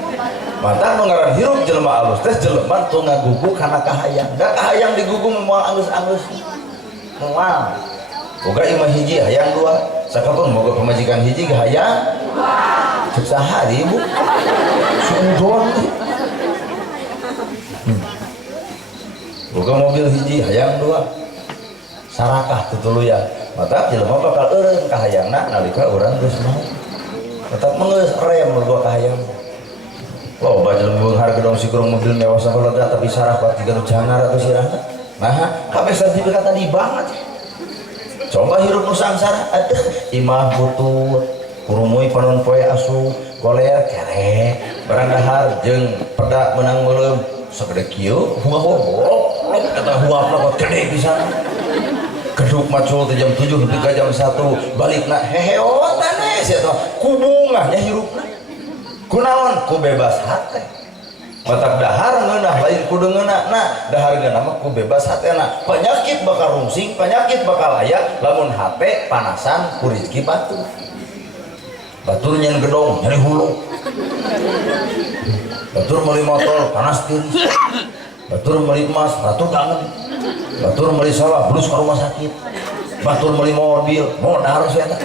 mata nu ngaran hirup jelema alus teh jelema teu ngagugu kana kahayang da kahayang digugu moal angus-angus moal boga imah hiji hayang dua sakapun moga pemajikan hiji ge hayang cek saha di ibu suudon boga mobil hiji hayang dua sarakah tutuluyan mata jelema bakal eureun kahayangna nalika urang geus mau tetap mengeus rem boga kahayang loba jelema beunghar gedong sikurung mobil mewah sakolega tapi sarah kuat jiga nu jangar atuh sirahna nah kabeh sertifikat tadi banget coba hirup nu sangsara aduh imah butut kurumuy panon poe asu koler kere barang dahar jeung peda menang meuleum sagede kieu huap kata huapna kok gede pisan geduk macul teh jam 7 nepi ka jam 1 balikna heheotan sia teh kubungahnya hirupna kunaon ku bebas hate matak dahar ngeunah lain kudu ngeunah nah dahar ngeunah mah ku bebas hatena penyakit bakal rungsing penyakit bakal aya lamun hate panasan ku rezeki batur batur nyen gedong nyeri hulu batur meuli motor panas tiris batur meuli emas ratu kangen batur meuli sawah blus ka rumah sakit batur meuli mobil modal sia eta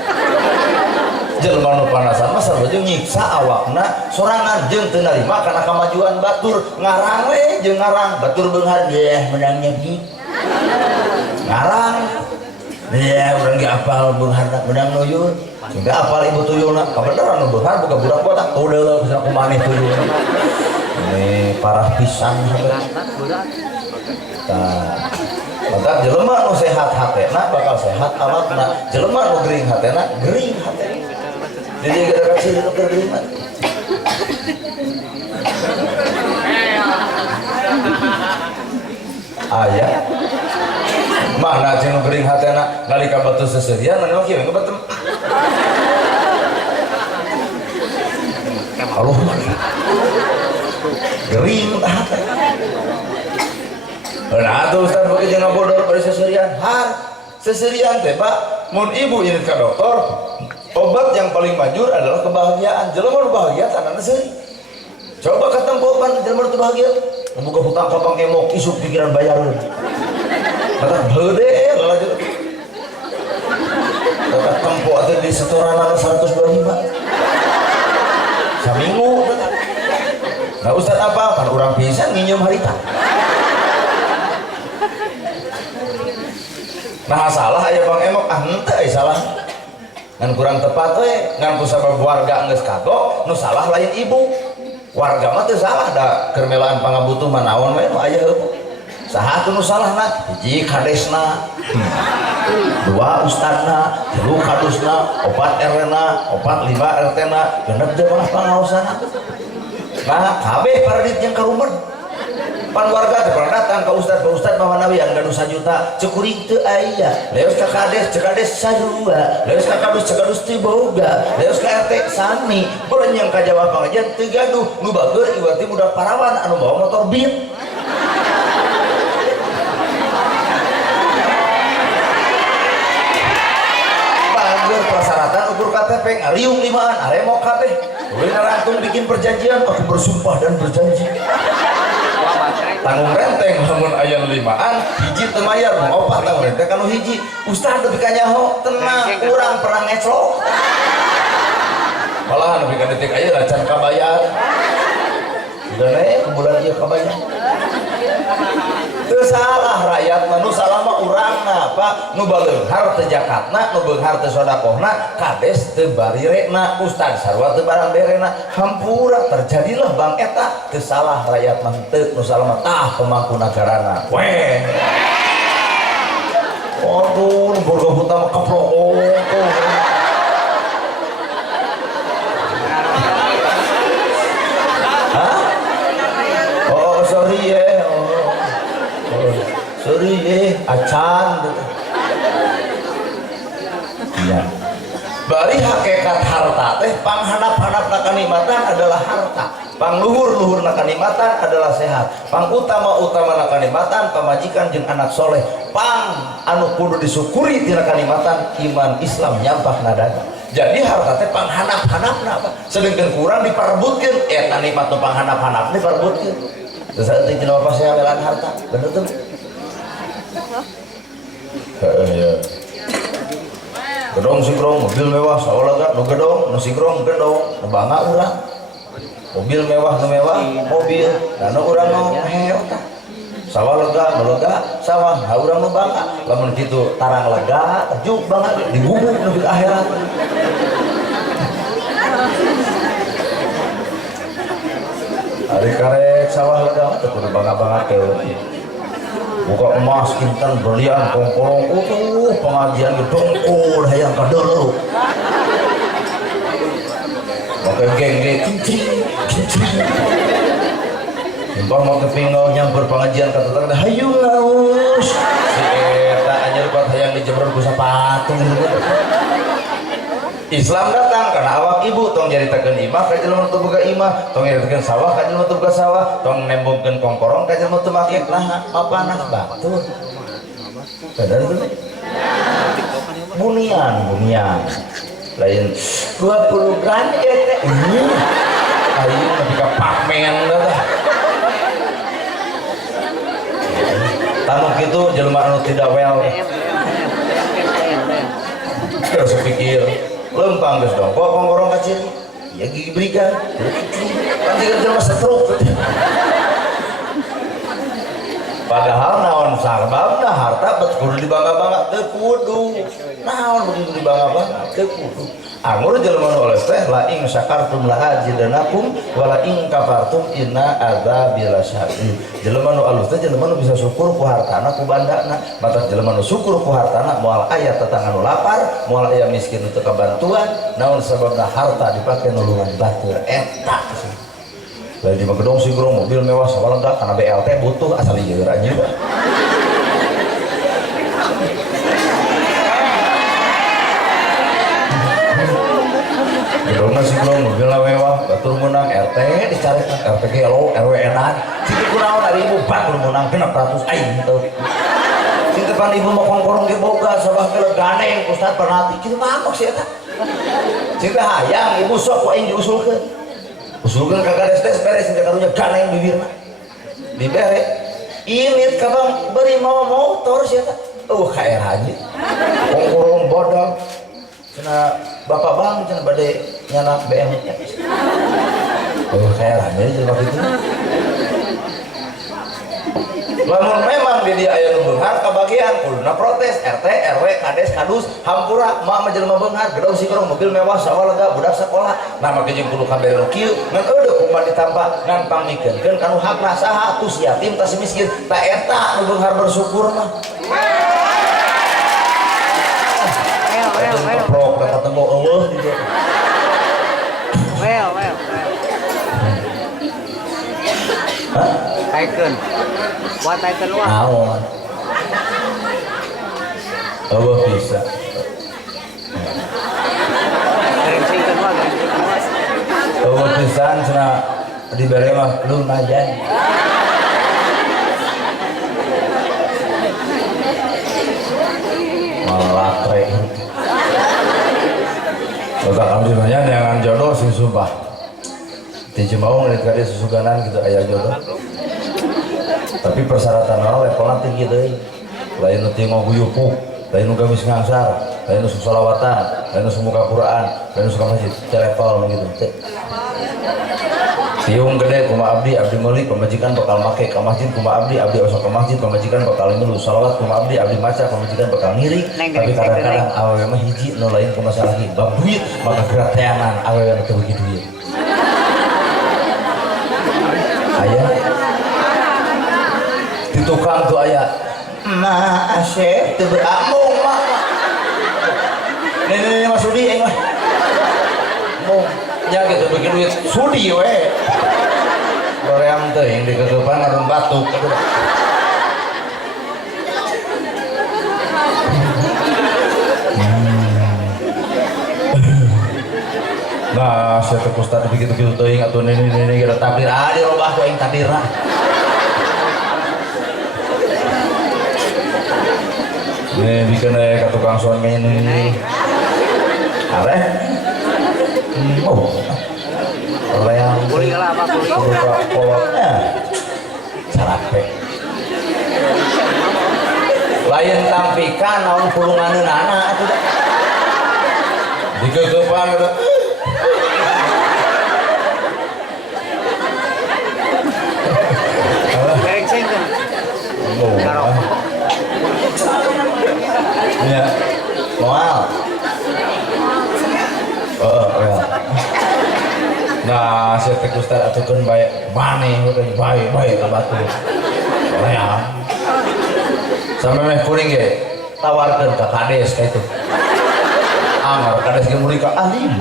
jelema nu panasan mah sarua nyiksa awakna sorangan jeung teu narima kana kamajuan batur ngarang we jeung ngarang batur beunghar yeh menang nyeki ngarang yeh urang ge apal beunghar menang nuyun sehingga apal ibu tuyulna kabeneran nu beunghar boga budak botak udah bisa kumaneh tuyul ini parah pisan maka jelema nu sehat hatena bakal sehat awakna jelema nu gering hatena gering hatena jadi gara kasih itu keriman ayah mana cinu gering hatena nalika batu seserian nanya kieu ngebetem Allah gering hatena nah tuh Ustaz bagi jangan bodor pada seserian seserian teh Pak mun ibu ini ke dokter obat yang paling manjur adalah kebahagiaan jelema nu bahagia tanana seuri coba katempokan jelema nu bahagia membuka hutang potong emok isuk pikiran bayareun mata heude lalajur kata tempo atuh di setoranana 125 saminggu nah Ustaz apa kan urang pisan nginjem harita Nah salah aya Bang Emok henteu aya salah ngan kurang tepat we ngan ku sabab warga geus kagok nu salah lain ibu warga mah teu salah da keur melaan pangabutuh mah naon we nu aya heuh saha atuh nu salahna hiji kadesna dua ustadna tilu kadusna opat RW-na opat 5 RT-na genep teh malah pangaosana nah kabeh paradit yang karumen pan warga teh pernah datang ke ustad mawanawi anu gaduh 1 juta cukuring teu aya leos ka kades cekades sarua leos ka kadus cekadus teu boga leos ka RT sami berenyang ka jawab pangajian teu gaduh nu bageur iwati budak parawan anu bawa motor Beat bageur persyaratan ukur KTP ngariung 5an are mau kabeh ulin rantung bikin perjanjian aku bersumpah dan berjanji tanggung renteng lamun aya 5an hiji teu mayar mau opat tanggung renteng kanu hiji ustad teu kanyaho tenang urang perang ngeclok malahan nepi ka detik aya lacan kabayar udah naik ke bulan ieu kabayar teu salah rakyat nu salah mah urangna Pak nu baleunghar teu jakatna nu beunghar teu sodakohna kades teu barirena ustad sarua teu barang berena hampura terjadilah bang eta teu salah rakyat mah teu nu salah mah tah pemangku nagarana weh waduh nu boga buta mah keplok sorry ya sorry acan ya bari hakikat harta teh panghanap-hanapna kanikmatan adalah harta pangluhur-luhurna kanikmatan adalah sehat pangutama-utamana kanikmatan pamajikan jeung anak soleh pang anu kudu disyukuri tina kanikmatan iman Islam nyampah nadana jadi harta teh panghanap-hanapna apa sedengkeun kurang diparebutkeun eta nikmat nu panghanap-hanap diparebutkeun terus itu kenapa saya belan harta bener tuh ya gedong sigrong mobil mewah saolaga nu gedong nu sigrong gedong nu bangga urang mobil mewah nu mewah mobil dan nu urang nu heo tah sawah lega nu lega sawah ha urang nu bangga lamun kitu tarang lega juk bangga digubuk nepi ka akhirat hari karek sawah lega teu kudu bangga-bangga teh buka emas kintan berlian kongkorong pengajian gedongkul hayang kadeuleu pakai geng-geng kincring timbang mau kepingau nyamper pengajian kata tetangga hayu ngaus si eta anjeun kuat hayang dijemur ku sapatu Islam datang karena awak ibu tong nyaritakeun imah ka jelema teu boga imah tong nyaritakeun sawah ka jelema teu boga sawah tong nembongkeun kongkorong ka jelema teu make nah papanas batur bener tuh bunian lain 20 gram eta ayo nepi ka pamen tah tanu kitu jelema anu tidak well terus pikir lempang geus dong kok kongkorong kacil ya gigi berikan kan jika jelema stroke padahal naon sarbabna harta kudu dibangga-bangga teu kudu naon kudu dibangga-bangga teu kudu anggur jelema nu oles teh la ing syakartum la azidanakum wa la ing kafartum inna adzabi lasyadid jelema nu alus teh jelema nu bisa syukur ku hartana ku bandana matak jelema nu syukur ku hartana moal aya tetangga nu lapar moal aya miskin nu teu kabantuan naon sababna harta dipake nulungan batur eta lain di Magedong sigrong mobil mewah sawah lega karena BLT butuh asal ieu anjeun Gedongna sigrong mobil mewah batur meunang RT dicarekan RT gelo RW enan situ kunaon ari ibu bak meunang 600 aing teu sing depan ibu mau kongkorong ge boga sabah geus ganeng ustad pernati kitu mah sih eta sing teh hayang ibu sok ku aing diusulkeun usulkan kakak des beres sehingga karunya ganeng bibirna dibere ini kabang beri mau motor siapa kayak haji kongkorong bodong cina bapak bang cina badai nyana BM kayak haji cina gitu lamun memang di dia aya nu beunghar kabagian kuduna protes RT RW kades kadus hampura mak mah jelema beunghar gedong sikrong mobil mewah sawa lega budak sekolah nah make jeung kudu kabeh nu kieu ngan eudeuk kumaha ditampa ngan pamikeunkeun kanu hakna saha tus yatim tas miskin ta eta nu beunghar bersyukur mah prok dapat tembok eueuh di dieu Well. Taken. What taken what? naon eueuh bisa Geringsingkeun what? eueuh pisan cenah dibere mah lumayan malatre Bapak kami banyak yang jodoh sih sumpah di Jemau ngeliat kali susuganan gitu ayah jodoh tapi persyaratan orang levelnya tinggi deh lain nu tinggal guyupuk lain nu gamis ngangsar lain nu solawatan lain nu semuka Quran lain nu suka masjid level gitu tiung gede kuma abdi meuli pemajikan bakal make ke masjid kuma abdi osok ke masjid pemajikan bakal ngilu salawat kuma abdi maca pemajikan bakal ngiri tapi kadang-kadang awewe mah hiji nu lain ku masalah bab duit maka gerak teangan awewe teu bagi duit aya di tukang tuh aya ma asyik teu beamung mah nenek mah sudi aing mah mau nya gitu bagi duit sudi we Koream teh yang dikekepan ngarun batuk nah saya teh ustad begitu-gitu teuing atuh nenek kira takdir dirobah ku aing takdirna nih bikin ka tukang son ini are Koream Kuling lah apa kuling? kolotnya carape lain tampikan naon pulunganeun anak atuh dikekepan eta Geringsingkeun. Garok. ya moal ya nah saya teh ustad atukeun bae maneh bae ka batu ya sampe meh kuring ge tawarkeun ka kades ka itu amar kades ge murid ka alim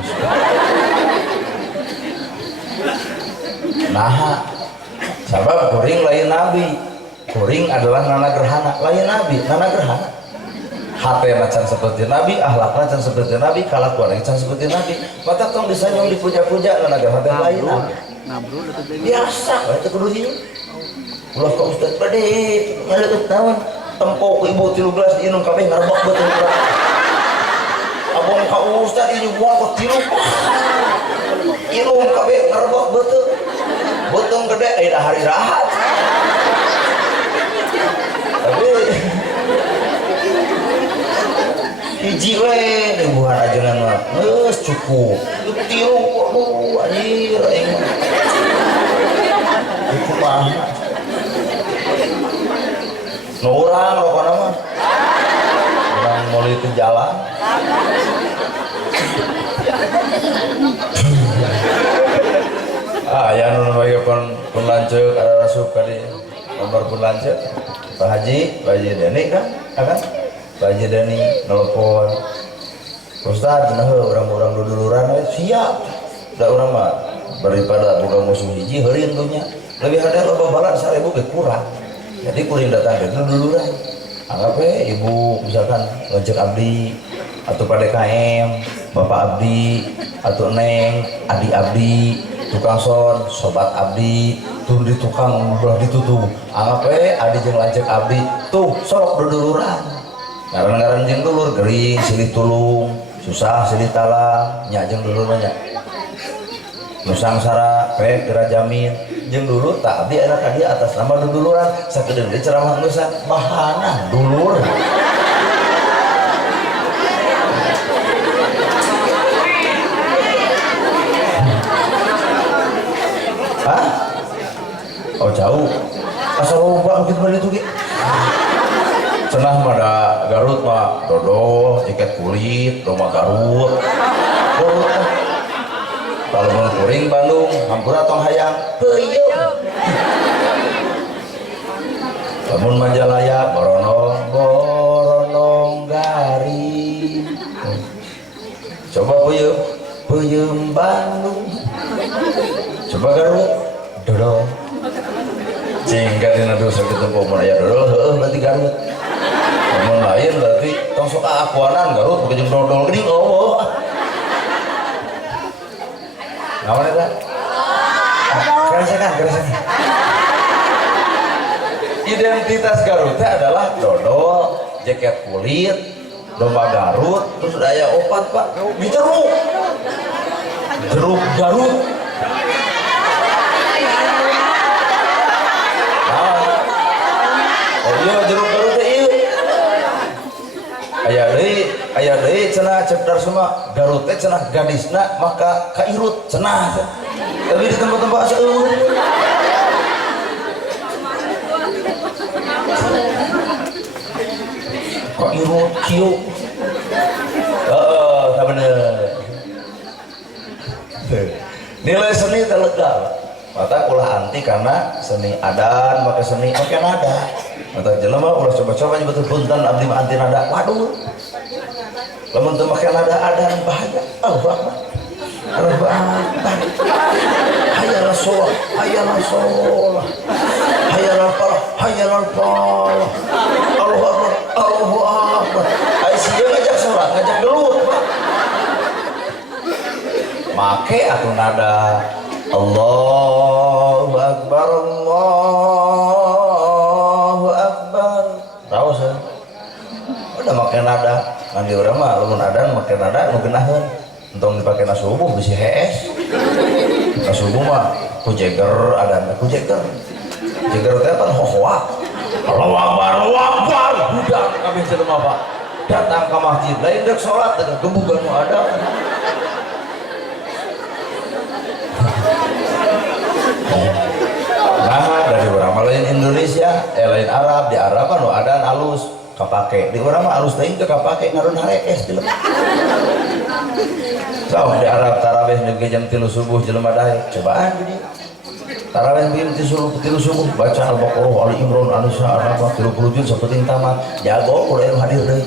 nah sabab kuring lain nabi kuring adalah nana gerhana lain nabi nana gerhana hati macan seperti Nabi, akhlaknya can seperti Nabi, kalakuan can seperti Nabi. Mata tong disanjung dipuja-puja dan agak hati lain. Ngabru Biasa, itu kudu hiu. Ulah ka Ustaz bade, ngaleueut naon? Tempo ku ibu 13 diinum kabeh ngarebok beuteung urang. Abong ka Ustaz ieu moal ku 3. Inum kabeh ngarebok beuteung. Beuteung gede aya hari rahat. Tapi hiji we buhan ajeunna mah geus cukup. Tilu anjir aing mah. Kumaha? Nu urang rokona mah. Urang meuli teu jalan. Ya nu bagi pun lanceuk ada rasup kali nomor pun lanceuk Pak Haji Deni kan? Pak Haji Deni nelpon Ustaz nah orang-orang duduluran siap da urang mah daripada buka musuh hiji heureun dunya lebih ada loba balat 1000 ge kurang jadi kuring datang ke duduluran anggap ibu misalkan ngejek abdi atau pada KM bapak abdi atau neng adik abdi tukang son sobat abdi turun di tukang udah ditutup anggap adi jeung lanceuk abdi tuh sok duduluran ngaran-ngaran jeung dulur gering silih tulung susah silih talang nya jeung dulurna nya nusangsara geura jamin jeung dulu tak abdi aya ka dieu atas nama duduluran sakedeung deui ceramah geus bahana dulur Hah? Oh jauh asal loba gitu bari itu ge mah dodol, jaket kulit, domba Garut. Kalau mau kuring Bandung, hampura tong hayang heuyeum. Lamun Majalaya boronong garing. Coba peuyeum Bandung. Coba Garut dodol. Cing kadina dosa ketemu mun aya dodol heueuh berarti Garut. Lamun lain berarti tong sok akuanan Garut beujeng dodol geuning eueuh. Naon eta? Keresekan. Identitas Garut adalah dodol, jaket kulit, domba Garut, terus daya opat Pak, di jeruk Garut. Oh iya jeruk Garut teh ieu. Aya deui cenah cedar semua Garut teh cenah gadisna maka kairut cenah. Tapi di tempat-tempat aseueuh. Kairut kieu. Heeh, bener. Nilai seni terlegal. Mata ulah anti karena seni adan, maka seni make nada. Mata jelema ulah coba-coba betul punten abdi mah anti nada. Waduh. Lamun teu make nada adan bahaya. Allahu Akbar. Allahu Akbar. Hayal sholat, hayal sholat. Hayal falah, hayal falah. Allahu Akbar, Allahu Akbar. Ai sieun ngajak sholat, ngajak gelut, Pak. Make atuh nada Allahu Akbar, Allahu Akbar. Tahu saya. Udah make nada, ngan di urang mah lamun adan make nada nu geunaheun. Entong dipake na subuh bisi hees. Na subuh mah ku jeger adan ku jeger. Jeger teh pan hohoak. Allahu Akbar, Allahu Akbar. Budak kabeh jelema Pak. Datang ke masjid lain dek salat teh gebugan nu ada. Nah, dari urang mah lain Indonesia, lain Arab, di Arab anu adan alus kapake. Di urang mah alus teuing teu kapake ngaron harees jelema. So, di Arab tarawih nepi jam 3 subuh jelema daek. Cobaan jadi. Tarawih jam 3 subuh baca Al-Baqarah, Ali Imran, An-Nisa, An-Naba 30 juz sapenting tamat. Jago kudu anu hadir deui.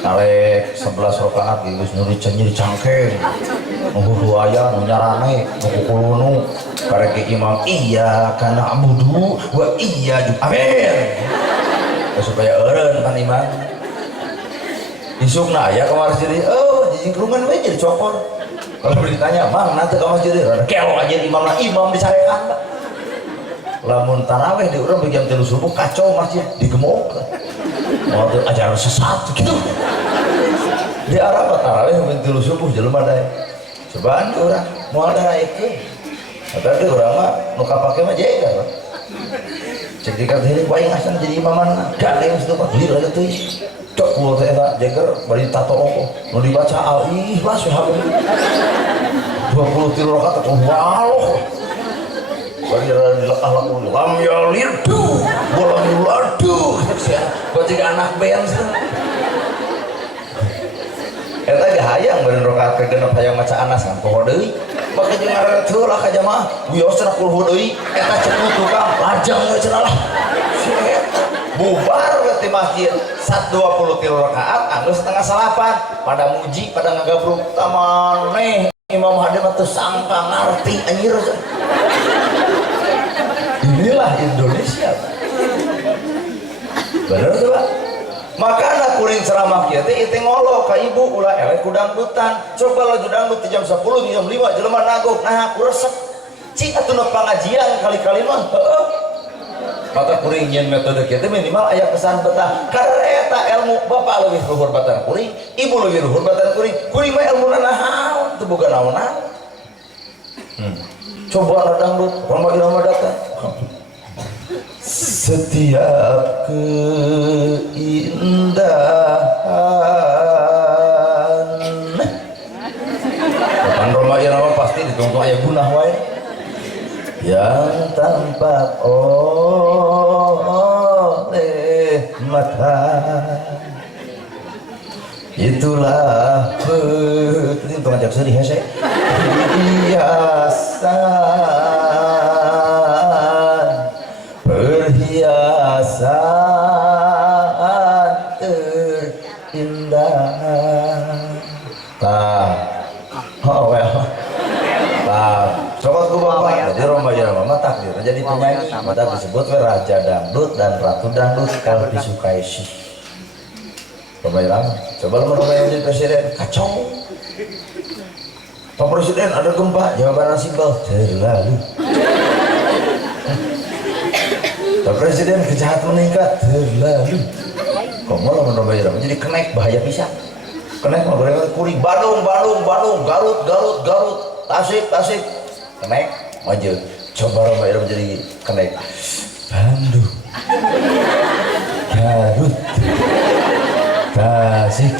Narek 11 rakaat geus nu nyeri cangkeng. Nu aya nu nyarane, nu kukulunu. Karek imam iya kana abudu wa iya ju. Amin. Supaya eureun pan iman. Isukna aya ka masjid, oh jingkrungan we jadi cokor. Kalau ditanya, "Mang, nanti ka masjid?" Kelo aja imam disarekan, Pak. Lamun tarawih di urang jam 3 subuh kacau masjid digemuk. Mau ajaran sesat gitu. Di Arab tarawih jam 3 subuh jelema daek. Cobaan ke urang moal daekeun. Tapi urang mah nu kapake mah jeger. Cek dikatakan wae ngasan jadi imaman gandeng situ Pak beli lagi teh cok kulo teh eta jeger bari tato ongko nu dibaca al-ikhlas ya 23 rakaat wallah bari dilekah laku lam yalidu walam yuladu kok jiga anak bean eta ge hayang bari rakaat kegenep hayang maca anas kan poho deui maka jeung ngaran teu lah ka jamaah wiosna kulhu deui eta ceuk tukang lajang we cenah lah bubar di masjid 123 rakaat anu setengah salapan pada muji pada ngagabruk tamaneh Imam Hadim teu sangka ngarti anjir. Inilah Indonesia bener tuh Pak. Maka anak kuring ceramah kieu teh itu ngolo ka ibu ulah eleh ku dangdutan. Coba laju dangdut jam 10 jam 5 jelema nagok nah aku resep. Cik atuh pangajian kali-kali mah. Heeh. Maka kuring nyen metode kieu teh minimal aya pesan betah. Karena eta ilmu bapak leuwih luhur batan kuring, ibu leuwih luhur batan kuring. Kuring mah ilmuna naon teu boga naon-naon. Coba dangdut, Roma irama datang. Setiap keindahan bukan Roma irama pasti ditunggu aya gunah wae yang tampak oleh nikmatan. Itulah ini pengajak sedih ya saya. Perhiasan terindah. Nah, oh well. Nah, sobat ku bapak, jadi Rombaya mama takdir jadi penyanyi, mata disebut raja dangdut dan ratu dangdut kalau disukai sih. Rombaya coba lu Rombaya jadi presiden, kacau. Pak Presiden ada gempa, jawaban simpel, terlalu. Pak Presiden kejahatan meningkat, terlalu. Kok mau Rombaya jadi kenek bahaya bisa. Kenek mau kuring Bandung, Garut, Tasik, kenek maju. Coba Rombaya jadi kenek Bandung, Garut, Tasik,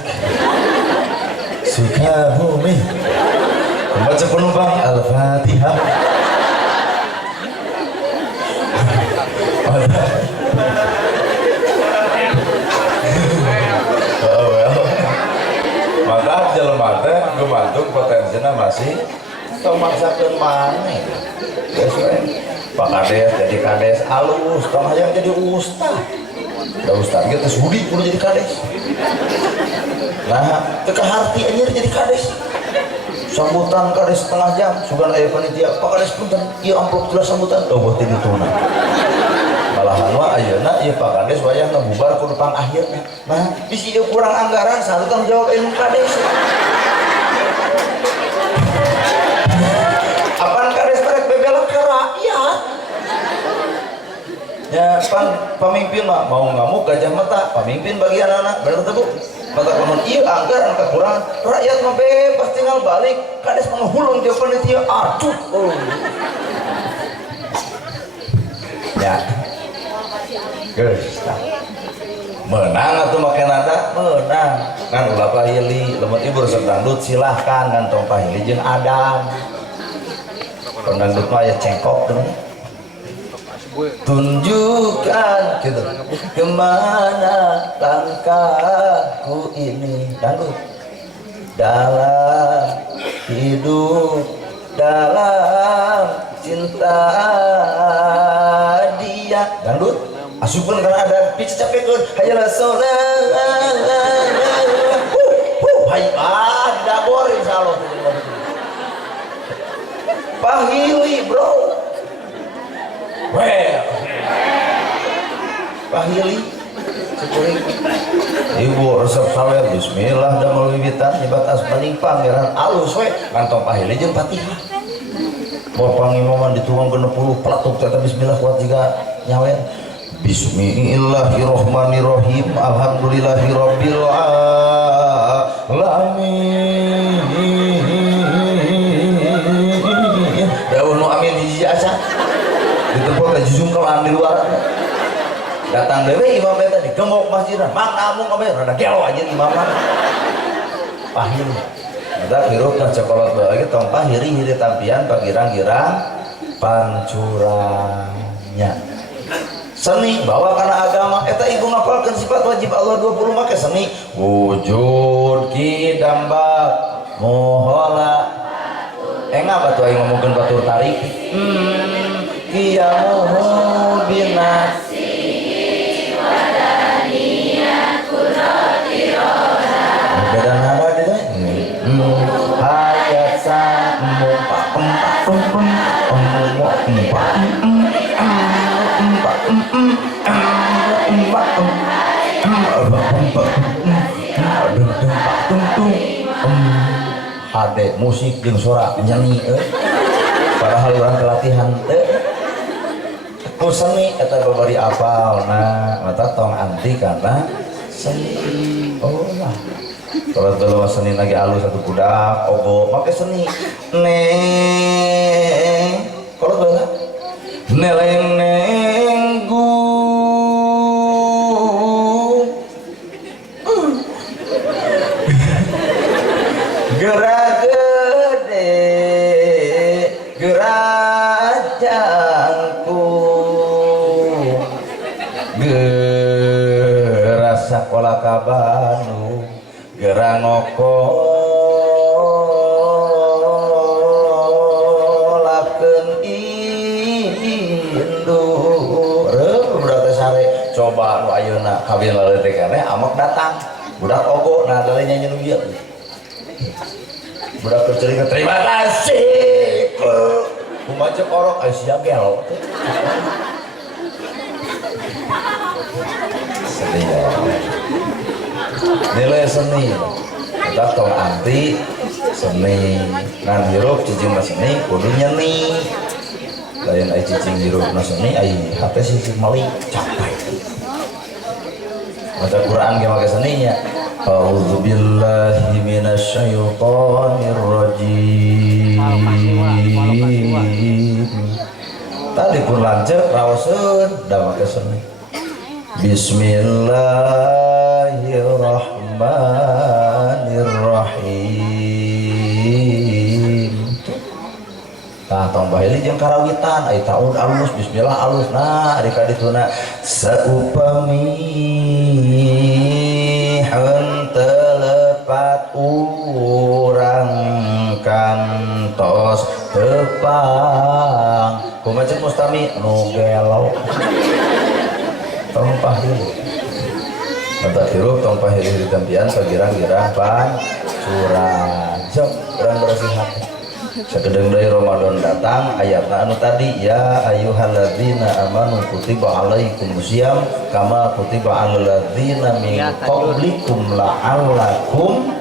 Sukabumi. Membaca penumpang Al-Fatihah. Maka jelema teh gumantung potensinya masih tong maksakeun maneh. Geus we. Pak Kades jadi kades alus, tong hayang jadi ustaz. Da ustaz ge teh sudi kudu jadi kades. Nah, teu kaharti anjir jadi kades. Sambutan kades setengah jam, sugan aya panitia, Pak Kades punten, ieu amplop jelas sambutan. Oh, buat ini tuna. Malahan mah ayeuna ieu Pak Kades wayah ngabubar ku depan akhirnya. Nah, bisi ieu kurang anggaran, satu tanggung jawab ilmu Kades. Apaan Kades tarik bebelak ke rakyat? Ya, pemimpin mah mau ngamuk gajah mata, pemimpin bagi anak-anak, benar teu Bu? Mata lamun ieu anggaran kekurangan, rakyat mah bebas tinggal balik, Kades menghulung dia panitia acuh. Oh. Ya. Geus. Menang atuh make nada, menang. Kan ulah pahili, lamun ibu resep dangdut silahkan ngantong pahili jeung adan. Dangdut mah aya cengkok teh. Tunjukkan gitu kemana langkahku ini dangdut dalam hidup dalam cinta dia dangdut asupun karena ada pitch capekun hayalah sholat hai dapur insyaallah pahili bro. Well, pahili, syukuring. Ibu resep sawer, Bismillah, damel wiwitan, nyebatas paling pangeran alus we, kantong pahili jeung Fatihah. Mau pangimaman dituang 60 pelatuk tata Bismillah kuat juga nyawer. Bismillahirrahmanirrahim, alhamdulillahirabbil alamin. Daun nu amin hiji asa. Ditempel ke juzung kelam di luar datang dewe imam tadi gemuk masjidnya mang namung kabeh rada gelo aja imamna pahil ada hirup dan cokolot lagi tong pahiri hiri tampian pagirang-girang pancuranya seni bawa karena agama eta ibu ngapalkeun sifat wajib Allah 20 make seni wujud kidambak muhola enggak batu aing ngomongkeun batur tarik Kiamuhu binasi wadaniyah kurotirona beda nada gitu hayat empat hade musik jeung suara nyanyi padahal orang pelatihan ku seni eta babari apal nah mata tong anti karena seni oh lah kalau dulu seni lagi alus satu budak ogo make seni neng kalau dulu neleng nenggu gerak gede gerajangku ka Bandung gerang ngokolakeun indu budak teh sare coba nu ayeuna kawin leutik keneh amak datang budak ogo nah dari nyanyi nu ieu budak tercerita terima kasih kumaha orok sia gelo seni ya. Nilai seni kita tong anti seni ngan hirup cicing mah seni kudu nyeni lain ai cicing hirup na seni ai hate sisi mali capai maca Quran ge make seninya a'udzu billahi minasyaitonir rajim tadi pun lanceuk raoseun da make seni Bismillahirrahmanirrahim. Tah tong baheuli jeung karawitan ai taun alus bismillah alus nah di kadituna saupami hentelepat urang kantos tepang kumaha mustami nu gelo tong pahili mata hirup tong pahili di tempian pagirang-girang pancuran sok urang bersih hati sakedeung deui Ramadan datang ayatna anu tadi ya ayyuhalladzina amanu kutiba alaikumusiyam kama kutiba alal ladzina min qablikum la'allakum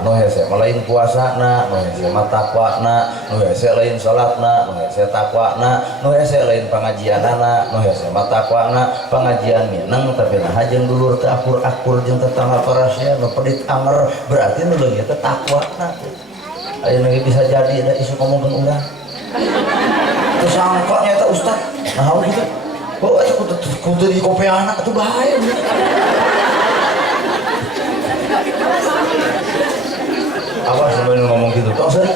nu hese lain puasana nu hese mah takwana nu hese lain salatna nu hese takwana nu hese lain pangajianana nu hese mah takwana pangajian mineng tapi nah jeung dulur teh akur-akur jeung tetangga parasnya nu pedit anger berarti nu leungit teh takwana ayeuna ge bisa jadi ada isu ngomongkeun urang teu sangka nya eta ustad naon kitu kok atuh kudu di kopeana atuh bahaya apa sebenarnya ngomong gitu toh sen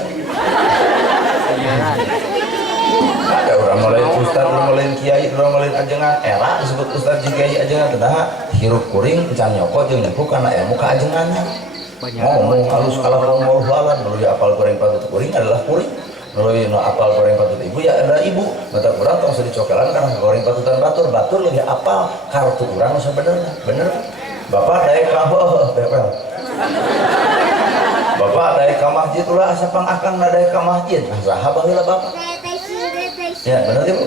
ada orang mulai ustad orang mulai kiai orang mulai ajengan era disebut ustad kiai ajengan tah hirup kuring can nyoko jeung nyepu kana ilmu ka ajenganna ngomong halus kalau ngomong halan meuli apal goreng patut kuring adalah kuring meuli nu apal goreng patut ibu ya adalah ibu mata urang tong dicokelan kana goreng patutan batur lebih apal kartu urang sebenarnya bener bapak daek ka bepel bapak daek ka masjid ulah asa pangakang daek ka masjid saha baheula bapak ya bener ibu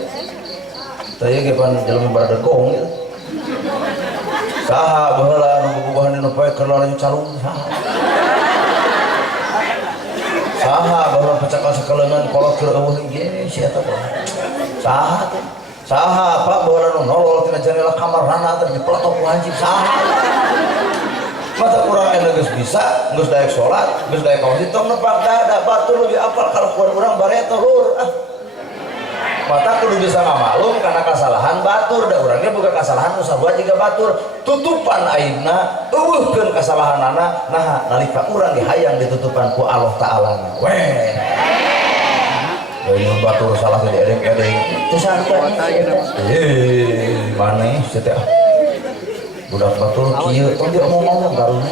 teu ge pan jelema baradegong gitu saha baheula anu bobogohan dina poe keur lalayu calung saha baheula pacakal sakaleungan kolot keur eueuh ge si eta saha teh saha pak baheula nu nolol tina jendela kamarna teh dipeletok ku hansip saha mata kurang enak geus bisa geus daek salat geus daek masjid tong nepak da batur lebih apal kalau urang bareto lur mata kudu bisa ngamaklum karena kesalahan batur da urangnya bukan kesalahan nu sabuat jiga batur tutupan aibna eueuhkeun kesalahanana nah nalika urang dihayang ditutupan ku Allah taala weh ini batur salah teh edeng-edeng teu sangka maneh teh budak batur kieu tong dia ngomong barunya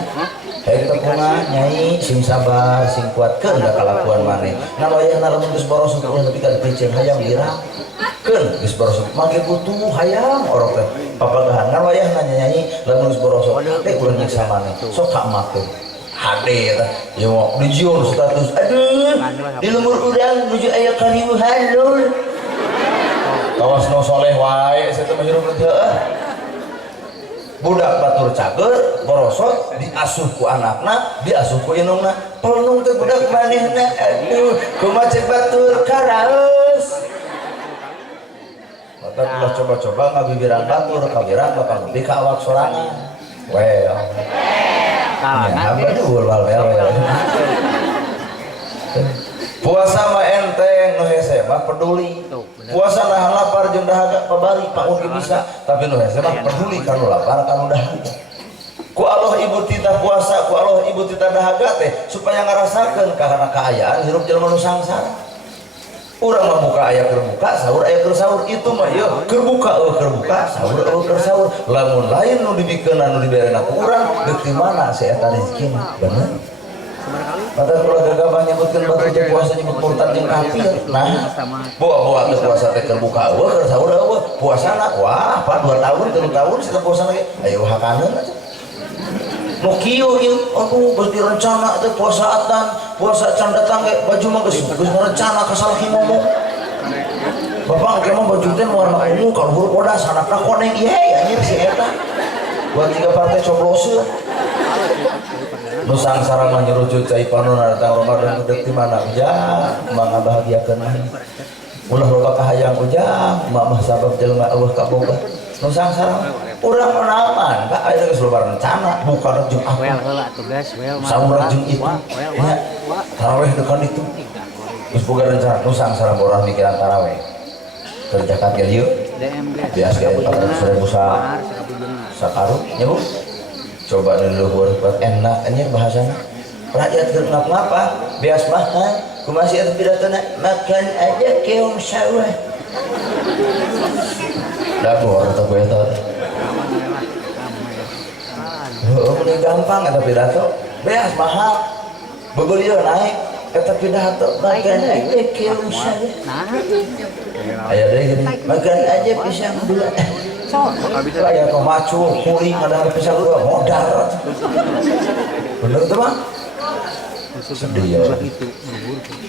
kita punah nyai sing sabar sing kuatkeun da kalakuan maneh nalawayahna lamun geus borosok ulah nepi ka picen hayang girang keun geus borosok mangke butuh hayang orok teh papagahan nalawayahna nyai lamun geus borosok teh ulah nyiksa maneh sok ka makeun hade eta ieu mah dijiur status aduh di lemur urang nuju aya karieuhan lur kawas no soleh wae saya teh mah hirup teh budak batur cager borosot diasuh ku anakna diasuh ku indungna pelnung teh budak manehna aduh kumaha cek batur karaeus mata ulah coba-coba ngabibiran batur kawiran bakal nepi ka awak sorangan well kalangan puasa mah enteng nu hese mah peduli puasa nahan lapar jeung dahaga pabari paun ge bisa tapi nu hese mah peduli kanu lapar kanu dahaga ku Allah ibu tita puasa ku Allah ibu tita dahaga teh supaya ngarasakeun karena kaayaan hirup jelema nu sangsara Urang mah buka aya keur buka, sahur aya keur sahur, itu mah ieu keur buka sahur keur sahur. Lamun lain nu dibikeun nu diberena ku urang, deuk di mana si eta rezekina? Bener. Mata kula gagah nyebutkeun batu teh puasa nyebut murtad jeung kafir. Nah, bawa teh puasa teh keur buka keur sahur puasana. Wah, 2 tahun 3 tahun kita puasa lagi. Aya hakaneun aja. Nu kieu ieu aku geus direncana teh puasa atan, puasa can datang ge baju mah geus ngarencana kasalaki ngomong. Bapak engke mah baju teh warna ungu kaluhur bodas anakna koneng ieu anjir si eta. Buat 3 partai cobloseun. Nu sangsara mah nyurucut cai panonna datang Ramadan deuk di mana ujang mangga bahagiakeun ulah loba kahayang ujang mah sabab jelema eueuh kaboga nu sangsara urang menaman ka aya geus loba rencana bukan jeung aku saurang jeung itu nya tarawih dekan itu geus boga rencana nu sangsara borah mikiran tarawih keur zakat ge ieu biasa ge 400.000 sakaru nya Bu. Coba dulu buat enak anjir bahasana rakyat keur ngapa beas mah kumaha sih eta pidatona makan aja keong sawah dapur atau gue eta ini gampang eta pidato beas mahal bebeulieun naik eta pidato makan aja keong sawah aya deui gini makan aja pisang 2 kayak pemacu, kuring, ada pisang 2 modal bener tuh Bang? Sedih ya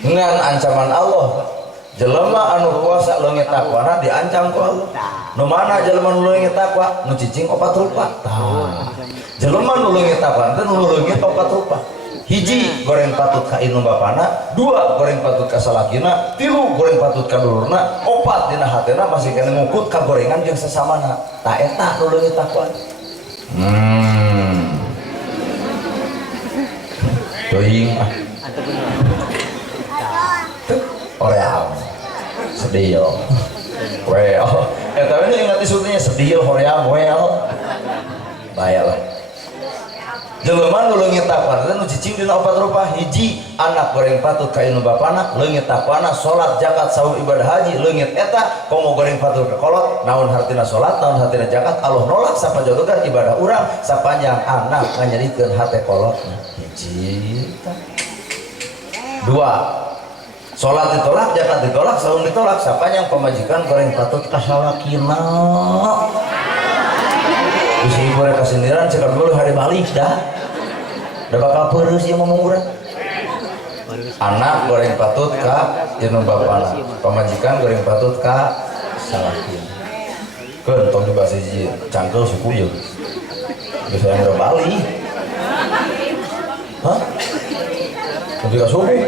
ngan ancaman Allah jelema anu puasa leungit takwana diancam ku Allah nu mana jelema nu leungit takwa nu cicing 4 rupa tah jelema nu leungit takwa teh nu leungit 4 rupa hiji goreng patut ka indung bapana 2 goreng patut ka salakina 3 goreng patut ka dulurna 4 dina hatena masih kena ngukut ka gorengan jeung sesamana tah eta nu leungit takwa teuing Hoream sedih yo well eta we ingat isutnya sedih hoream well bayalah jelema nu leungit takwana teh nu cicing dina 4 rupa hiji anak goreng patut ka indung bapana leungit takwana salat zakat saum ibadah haji leungit eta komo goreng patut ka kolot naon hartina salat naon hartina zakat Allah nolak sapajodogan ibadah urang sapanjang anak nganyarikeun hate kolotna hiji 2 salat ditolak zakat ditolak saum ditolak sapanjang pamajikan goreng patut ka salakina bisa ibu rek kasindiran cekap dulu hari balik dah bakal peureuh ieu ngomong urang anak goreng patut ka indung bapana pamajikan goreng patut ka salakina keun tong dibahas hiji cangkel suku ieu geus aya udah bali hah tapi ka suku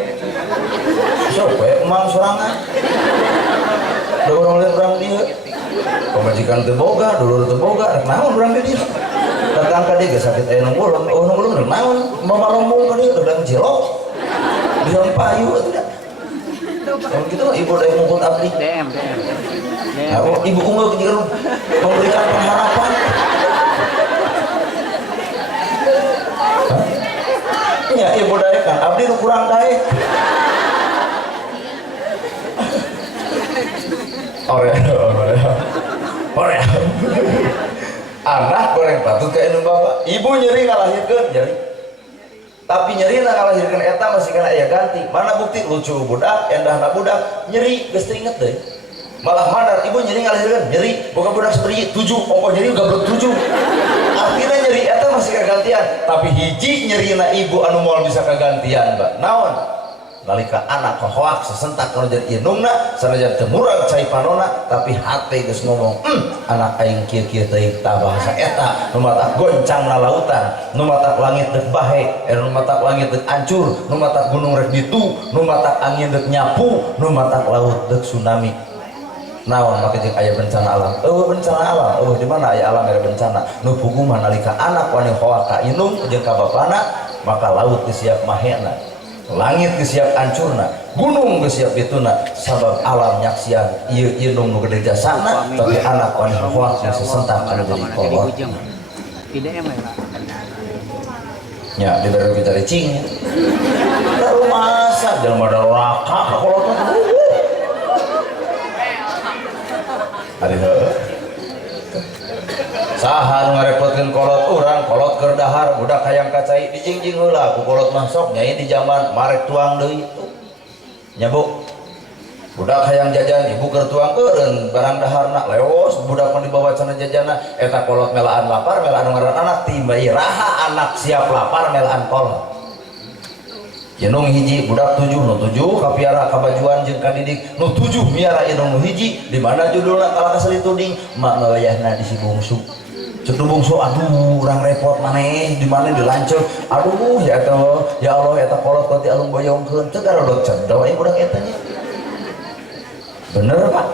sok we emang sorangan da urang lihat urang dieu pemajikan teu boga dulur teu boga rek naon urang di dieu datang ka dieu sakit aya nu ulun rek naon mamalombong ka dieu udang cilok dieu payu atuh da kalau gitu ibu da ngukut abdi DM ibu unggul jeung memberikan pengharapan nya ibu daek kan abdi nu kurang daek Korea anak goreng patut ka indung bapak ibu nyeri ngalahirkeun nyeri tapi nyeri ngalahirkeun eta masih kana aya ganti mana bukti lucu budak endahna budak nyeri geus teu inget deui malah mandar ibu nyeri ngalahirkeun nyeri boga budak seperti 7 ongko nyeri gablek 7 artinya nyeri eta masih kagantian tapi hiji nyerina ibu anu moal bisa kagantian Mbak naon nalika anak hoak sesentak kalau jadi indungna sanajan teu murag cai panona tapi hate geus ngomong anak aing kieu-kieu teuing tah bahasa eta nu matak goncangna lautan nu matak langit deuk bahe nu matak langit deuk ancur nu matak gunung rek ditu nu matak angin deuk nyapu nu matak laut deuk tsunami naon make jeung aya bencana alam bencana alam di mana aya alam aya bencana nu puguh mah nalika anak wani hoak ka indung jeung ka bapana maka laut geus siap mahena langit gesiap hancurna gunung gesiap bituna sabab alam nyaksian ieu indung nu gede jasana tapi anak wani hoak nu sesentak anu jadi kolot nya dibere kita cing da rumasa jelema da raka ka kolotna Ari heueuh. Saha nu ngarepotkeun kolot urang, kolot keur dahar, budak hayang kacai dijingjing heula ku kolot mah sok nyai di zaman marek tuang deui tuh. Nya Bu. Budak hayang jajan ibu keur tuang eureun barang daharna leos budak mah dibawa cenah jajana eta kolot melaan lapar melaan ngaran anak timbai raha anak siap lapar melaan kolot. Yenung hiji budak 7 nu 7 kapiara kabajuan jeung kadidik nu 7 miara yenung nu hiji di mana judulna tala kaseli tuding mak ngawayahna di si bungsu cek bungsu aduh urang repot maneh di mana dilanceuk aduh ya eta ya Allah eta kolot pati alung boyongkeun teu garodot cendau aya budak eta nya bener Pak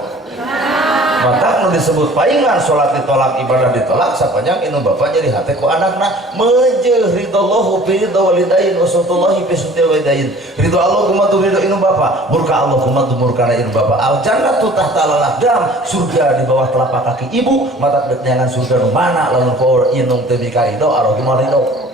maka nu disebut paingan salat ditolak ibadah ditolak sapanjang inu bapak jadi hate ku anakna meujeul ridallahu fi ridha walidain wa sutullahi fi sutil walidain ridho Allah kumatu ridho inu bapak murka Allah kumatu murkana inu bapak al jannatu tahta al-aqdam surga di bawah telapak kaki ibu mata deungan surga nu mana lamun power inung teu bikarido aro kumaha ridho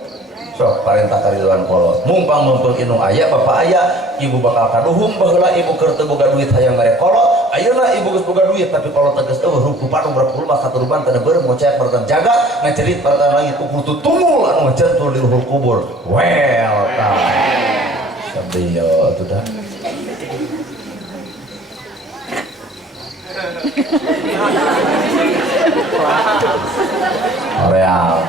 sok parentah karidoan kolot mumpang inung aya bapak aya ibu bakal kaduhung baheula ibu keur teu boga duit hayang mere kolot ayeuna ibu geus boga duit tapi kolot tegas eueuh rukupan berpuluh mah katuruban teu beureum ngocek pertan jaga ngacerit pertan langit ukur tumul anu ngacentul di ruhul kubur well sabiyo atuh dah real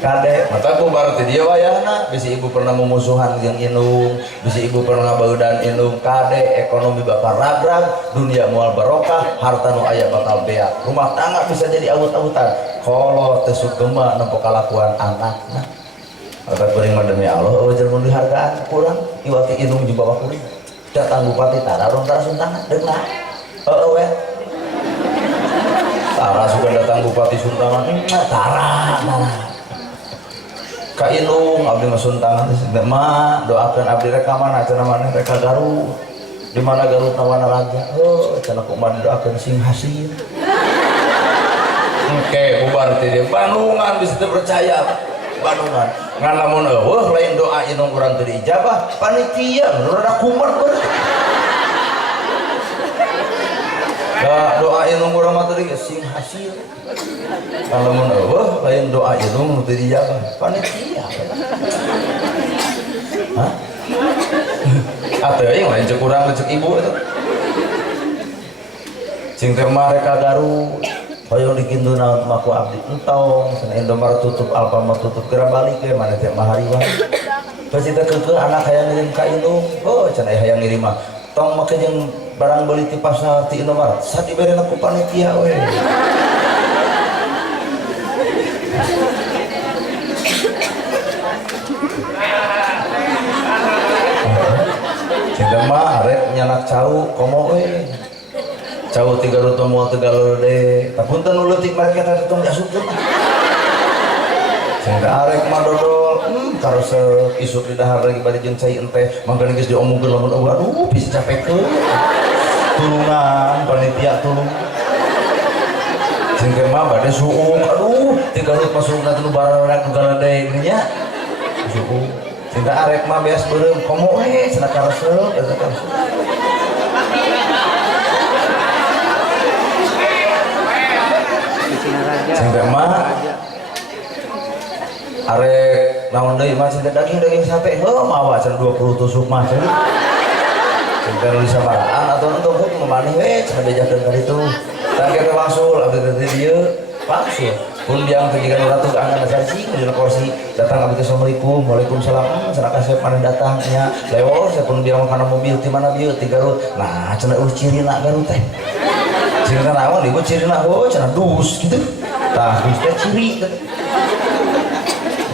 kade mata ku baru ti dieu wayahna bisi ibu pernah memusuhan jeung inung bisi ibu pernah ngabeudan inung kade ekonomi bakal ragrag dunia moal barokah harta nu aya bakal beak rumah tangga bisa jadi awut-awutan kolot teu sugema nempo kalakuan anakna maka kuring mah demi Allah eueuh jeung mun dihargaan kurang iwati inung jeung bapak kuring datang bupati tara urang tara suntangan deuna heueuh we tara suka datang bupati suntangan tara ka inung abdi mah suntangan mah doakeun abdi rek ka mana cenah maneh rek ka Garut di mana Garut nawana raja cenah kumaha doakeun sing hasil engke bubar ti dieu Bandungan bisa teu percaya Bandungan ngan lamun eueuh lain doa inung urang teu diijabah panitia rada kumat bener doa inung urang mah tadi sing hasil kalau mun eueuh lain doa inung nu teu dijabah panitia hah atuh aing lain cek urang cek ibu eta sing teh mah rek ka Garut hoyong dikinduna mah ku abdi entong cenah Indomaret tutup Alfamart tutup kira balik ke mana teh mah hariwah pasti teh keukeuh anak hayang ngirim ka inung cenah hayang ngirim mah tong make jeung barang beli ti pasar ti Indomaret saat diberena ku panitia we cinta mah arek nyanak cau komo we cau ti Garut moal teu galeude tapunten nu leutik marek eta tong diasupkeun cinta arek mah dodol karosep isuk di dahar lagi bari jeung cai ente mangga geus diomongkeun lamun aduh bisa capekeun tulungan panitia tulung sing mah bade suung aduh ti Garut mah suungna teh nu bararek nu galede nya suung cinta arek mah beas beureum komo we cenah karosep eta karosep cinta mah arek naon deui mah cinta daging sate heuh mawa cenah 20 tusuk mah cenah cinta nu disabaraan atau untuk memanih we cenah diajakeun ka ditu tangke teh wangsul abdi teh dieu wangsul pun biang teh jiga nu ratu angana sarsi dina kursi datang abdi assalamualaikum waalaikumsalam cenah kasep maneh datang nya lewor saya pun biang kana mobil ti mana bieu ti Garut nah cenah cirina Garut teh cirina naon ibu cirina cenah dus kitu tah dus teh ciri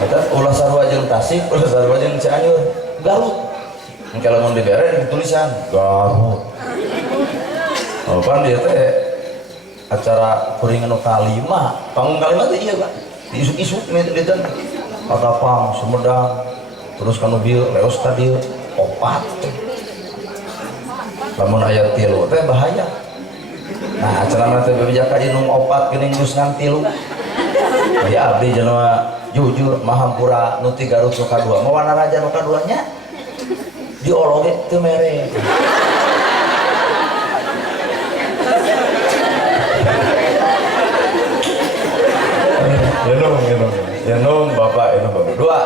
eta ulah sarua jeung Tasik ulah sarua jeung Cianjur Garut engke lamun dibere tulisan Garut pan dia teh acara kuring anu kalima panggung kalima teh ieu Pak diisuk-isuk dinten Patapang Sumedang terus kanu bieu leos ka dieu opat lamun aya 3 teh bahaya nah acara teh babijaka inung opat geuning geus ngan 3 ya abdi jelema jujur mahampura nu ti Garut nu kadua mau wana raja nu kaduanya diologe teu mere Yenung bapak yenung bapak dua.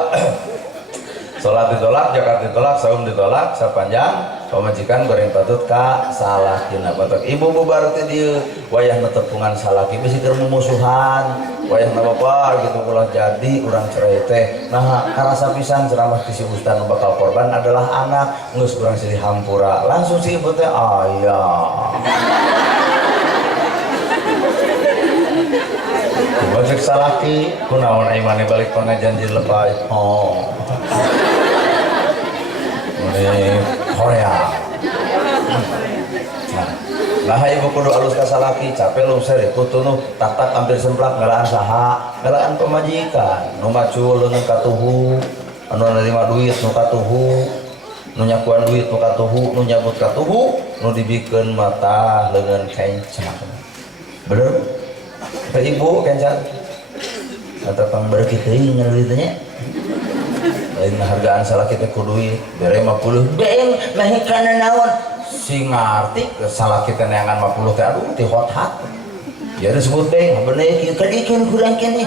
Salat ditolak, zakat ditolak, saum ditolak, sapanjang pamajikan goreng patut ka salakina batok ibu bubar teh dieu wayah netepungan salaki bisi keur mumusuhan wayah bapak gitu ulah jadi urang cerai teh nah karasa pisan ceramah ti si ustaz nu bakal korban adalah anak geus urang silih hampura langsung si ibu teh aya bajek salaki kunaon ai maneh balik pangajian di lebay oh ini Korea. Nah, ibu kudu alus ka salaki, capek lu seri kutu nu tak hampir semplak ngalaan saha, ngalaan pamajikan, nu macul nu katuhu, anu nerima duit nu katuhu, nu nyakuan duit nu katuhu, nu nyabut katuhu, nu dibikeun mata leungeun kencang. Bener? Ka ibu kencang. Eta pangberki teuing ngeuli teh nya. Lain hargaan salah kita kuduit bere 50 beeng nahi kana naon si ngarti salah kita neangan 50 teh aduh ti hot hat ya disebut beeng bener kieu kadikeun kurang kene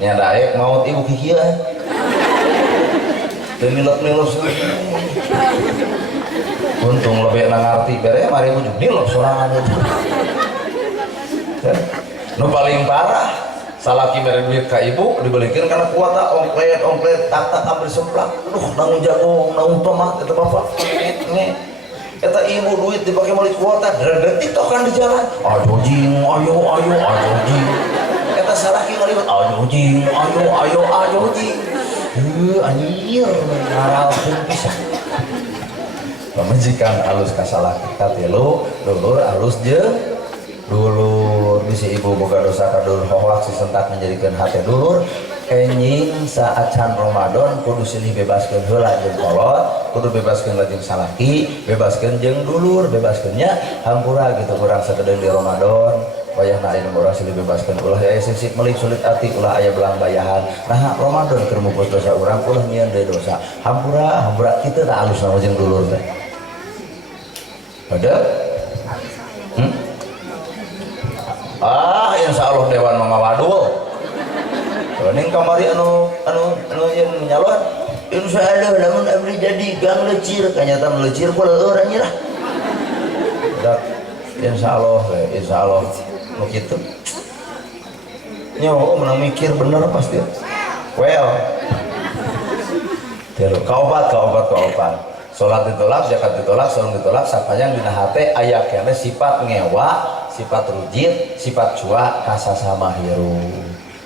nya daek maut ibu kieu teu milep-milep untung lebih ngarti bere mari ujug nilep sorangan nu paling parah salaki mere duit ka ibu dibalikin karena kuota ongklet tak hampir semplak aduh nanggung jagung nanggung tomat eta bapak nih eta ibu duit dipake meuli kuota detik tokan di jalan ayo jing ayo jing eta salaki ngaliwat ayo jing ayo jing anjir ngaralkeun pisan pamajikan alus ka salaki katilu dulur alus jeung dulur bisi ibu boga dosa ka dulur hoak si sentak menjadikan hati dulur kenying saat can Ramadan kudu silih bebaskeun heula jeung kolot kudu bebaskeun lajeng salaki bebaskeun jeung dulur bebaskeunnya hampura gitu kurang sakedeung di Ramadan wayahna aya nu urang silih bebaskeun ulah aya sisik meuli sulit ati ulah aya belang bayahan nah Ramadan keur mupus dosa urang ulah nyieun deui dosa hampura kitu teh alus nama jeung dulur teh ada insya Allah dewan mangawadul ning kamari anu yen nyalon insya Allah lamun abdi jadi gang lecir kanyata melecir ku leueur anjir dak insya Allah nu kitu nyo menang mikir bener pasti well teu kaopat salat ditolak zakat ditolak saum ditolak sapanjang dina hate aya keneh sifat ngewa sifat rujit sifat cua kasasama hiru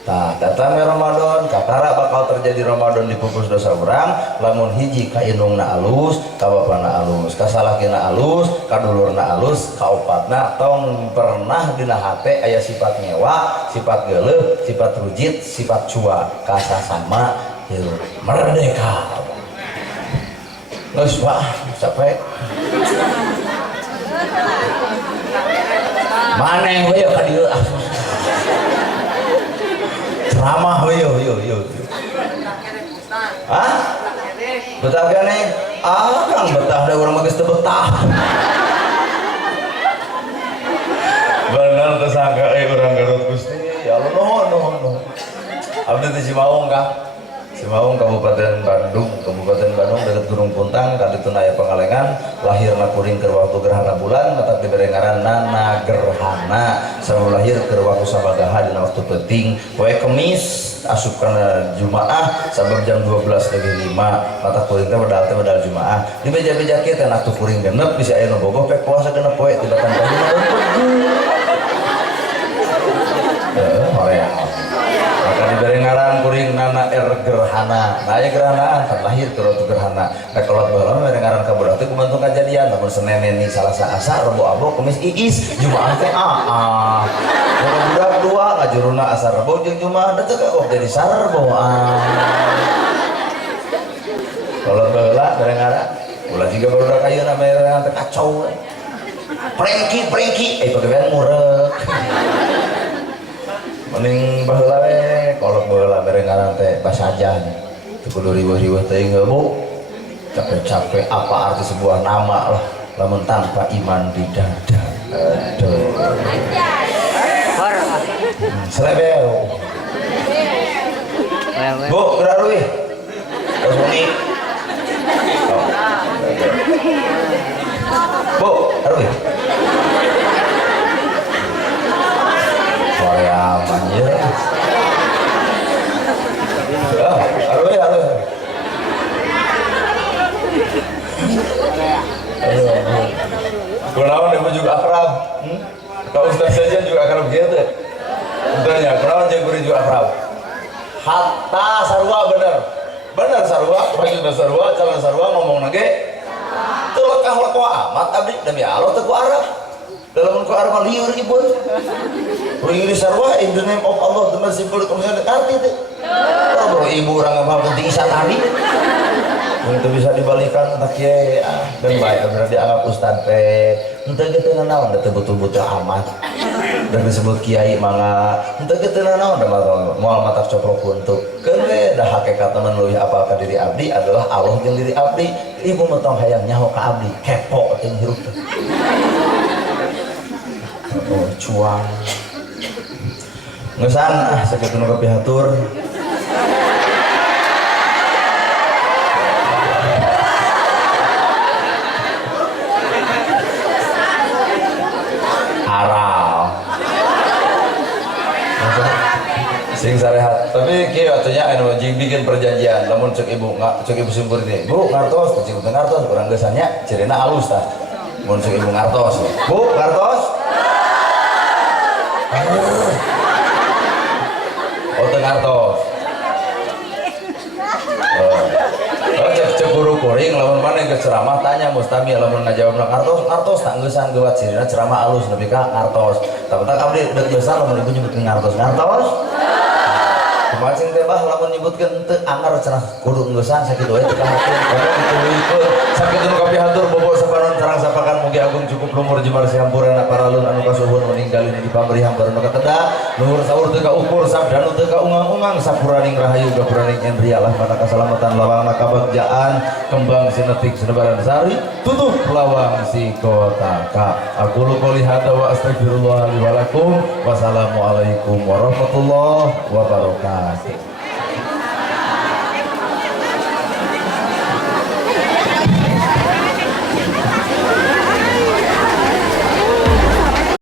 tah datangnya Ramadan kakara bakal terjadi Ramadan dipupus dosa urang lamun hiji ka indungna alus ka bapana alus ka salakina alus ka dulurna alus ka opatna tong pernah dina hate aya sifat ngewa sifat geuleuh sifat rujit sifat cua kasasama hiru merdeka geus Pak capek maneh we ka dieu ceramah we yo hah betah keneh kang betah da urang mah geus teu betah bener teu sangka urang Garut Gusti ya Allah nuhun abdi teh Cimaung Kang Cimaung Kabupaten Bandung dekat Gunung Puntang kali itu naya Pangalengan lahirna kuring keur waktu gerhana bulan matak dibere ngaran Nana Gerhana sama lahir keur waktu sabagaha dina waktu penting poe Kemis asup kana Jumaah sabab jam 12:05 matak kuring teh medal Jumaah di beja-beja kieu teh naktu kuring genep bisa aya nu bogoh pek puasa genep poe tibatan kahina maka diberi ngaran kuring Nana Gerhana nah ya gerhanaan kan lahir ke waktu gerhana nah kalau balam diberi ngaran ka budak teh kumantung kajadian namun Senin ini Salasa Asa Rebo Abo Kemis Iis Jumaah teh budak dua ngajuruna Asar Rebo jeung Jumaah teh kok jadi sarbo kalau baheula diberi ngaran ulah juga barudak ayeuna mere ngaran teh kacau prengki pagawean murek mending baheula we kolot baheula mere ngaran teh basajan teu kudu riweuh-riweuh teuing Bu capek-capek apa arti sebuah nama lah lamun tanpa iman di dada aduh Selebel. Bu, gerak dulu. Kosongi. Bu, aduh. Korea manja. Aduh. Kunaon ibu juga akrab. Kau Ustaz saja juga akrab gitu. Betulnya, kunaon jeung guru juga akrab. Hatta sarua bener sarua, panggilna sarua, calon sarua ngomong nage. Teu lekah amat abdi demi Allah teu ku Arab. Dalam ku Arab lieur ibu. Kuring sarua in the name of Allah the merciful compassionate arti teh. Bro ibu urang ngapal penting isa tadi. Untuk bisa dibalikan tak kiai dan baik berarti dianggap ustad teh entah gitu naon teh betul-betul amat dan disebut kiai mangga entah gitu naon da moal matak coplok untuk kewe dah hakikat teman leuwih apal ka diri abdi adalah Allah jeung diri abdi ibu mah tong hayang nyaho ka abdi kepo teh hirup teh cuang ngeusan sakitu nu kapihatur. Sing sarehat tapi kieu atunya anu bikin perjanjian lamun cek ibu simpur ini bu ngartos cek ibu ngartos urang geusanya cirina alus tah mun cek ibu ngartos bu ngartos oh teu ngartos cek guru kuring lamun maneh geus ceramah tanya mustami lamun ngajawabna ngartos tak geusan geuat cirina ceramah alus nepi ka ngartos tapi abdi deuk geusan lamun ibu nyebutkeun ngartos Kemacing teh bah lamun nyebutkeun teu anggar cenah kudu ngeusan sakitu we teu kahakeun komo dituluikeun sakitu nu kapihatur bobo sapanon sareng sapakan mugi agung cukup lumur jembar sihampurana paralun anu kasuhun meninggalin di pamrih hampura nu kateda luhur saur teu kaukur sabda nu teu kaungang-ungang sapuraning rahayu gapuraning endrialah mata kasalamatan lawang kabagjaan kembang sinetik senebaran sari tutup lawang si kotaka aku qouli hadza wa astagfirullah li wa lakum wassalamualaikum warahmatullahi wabarakatuh.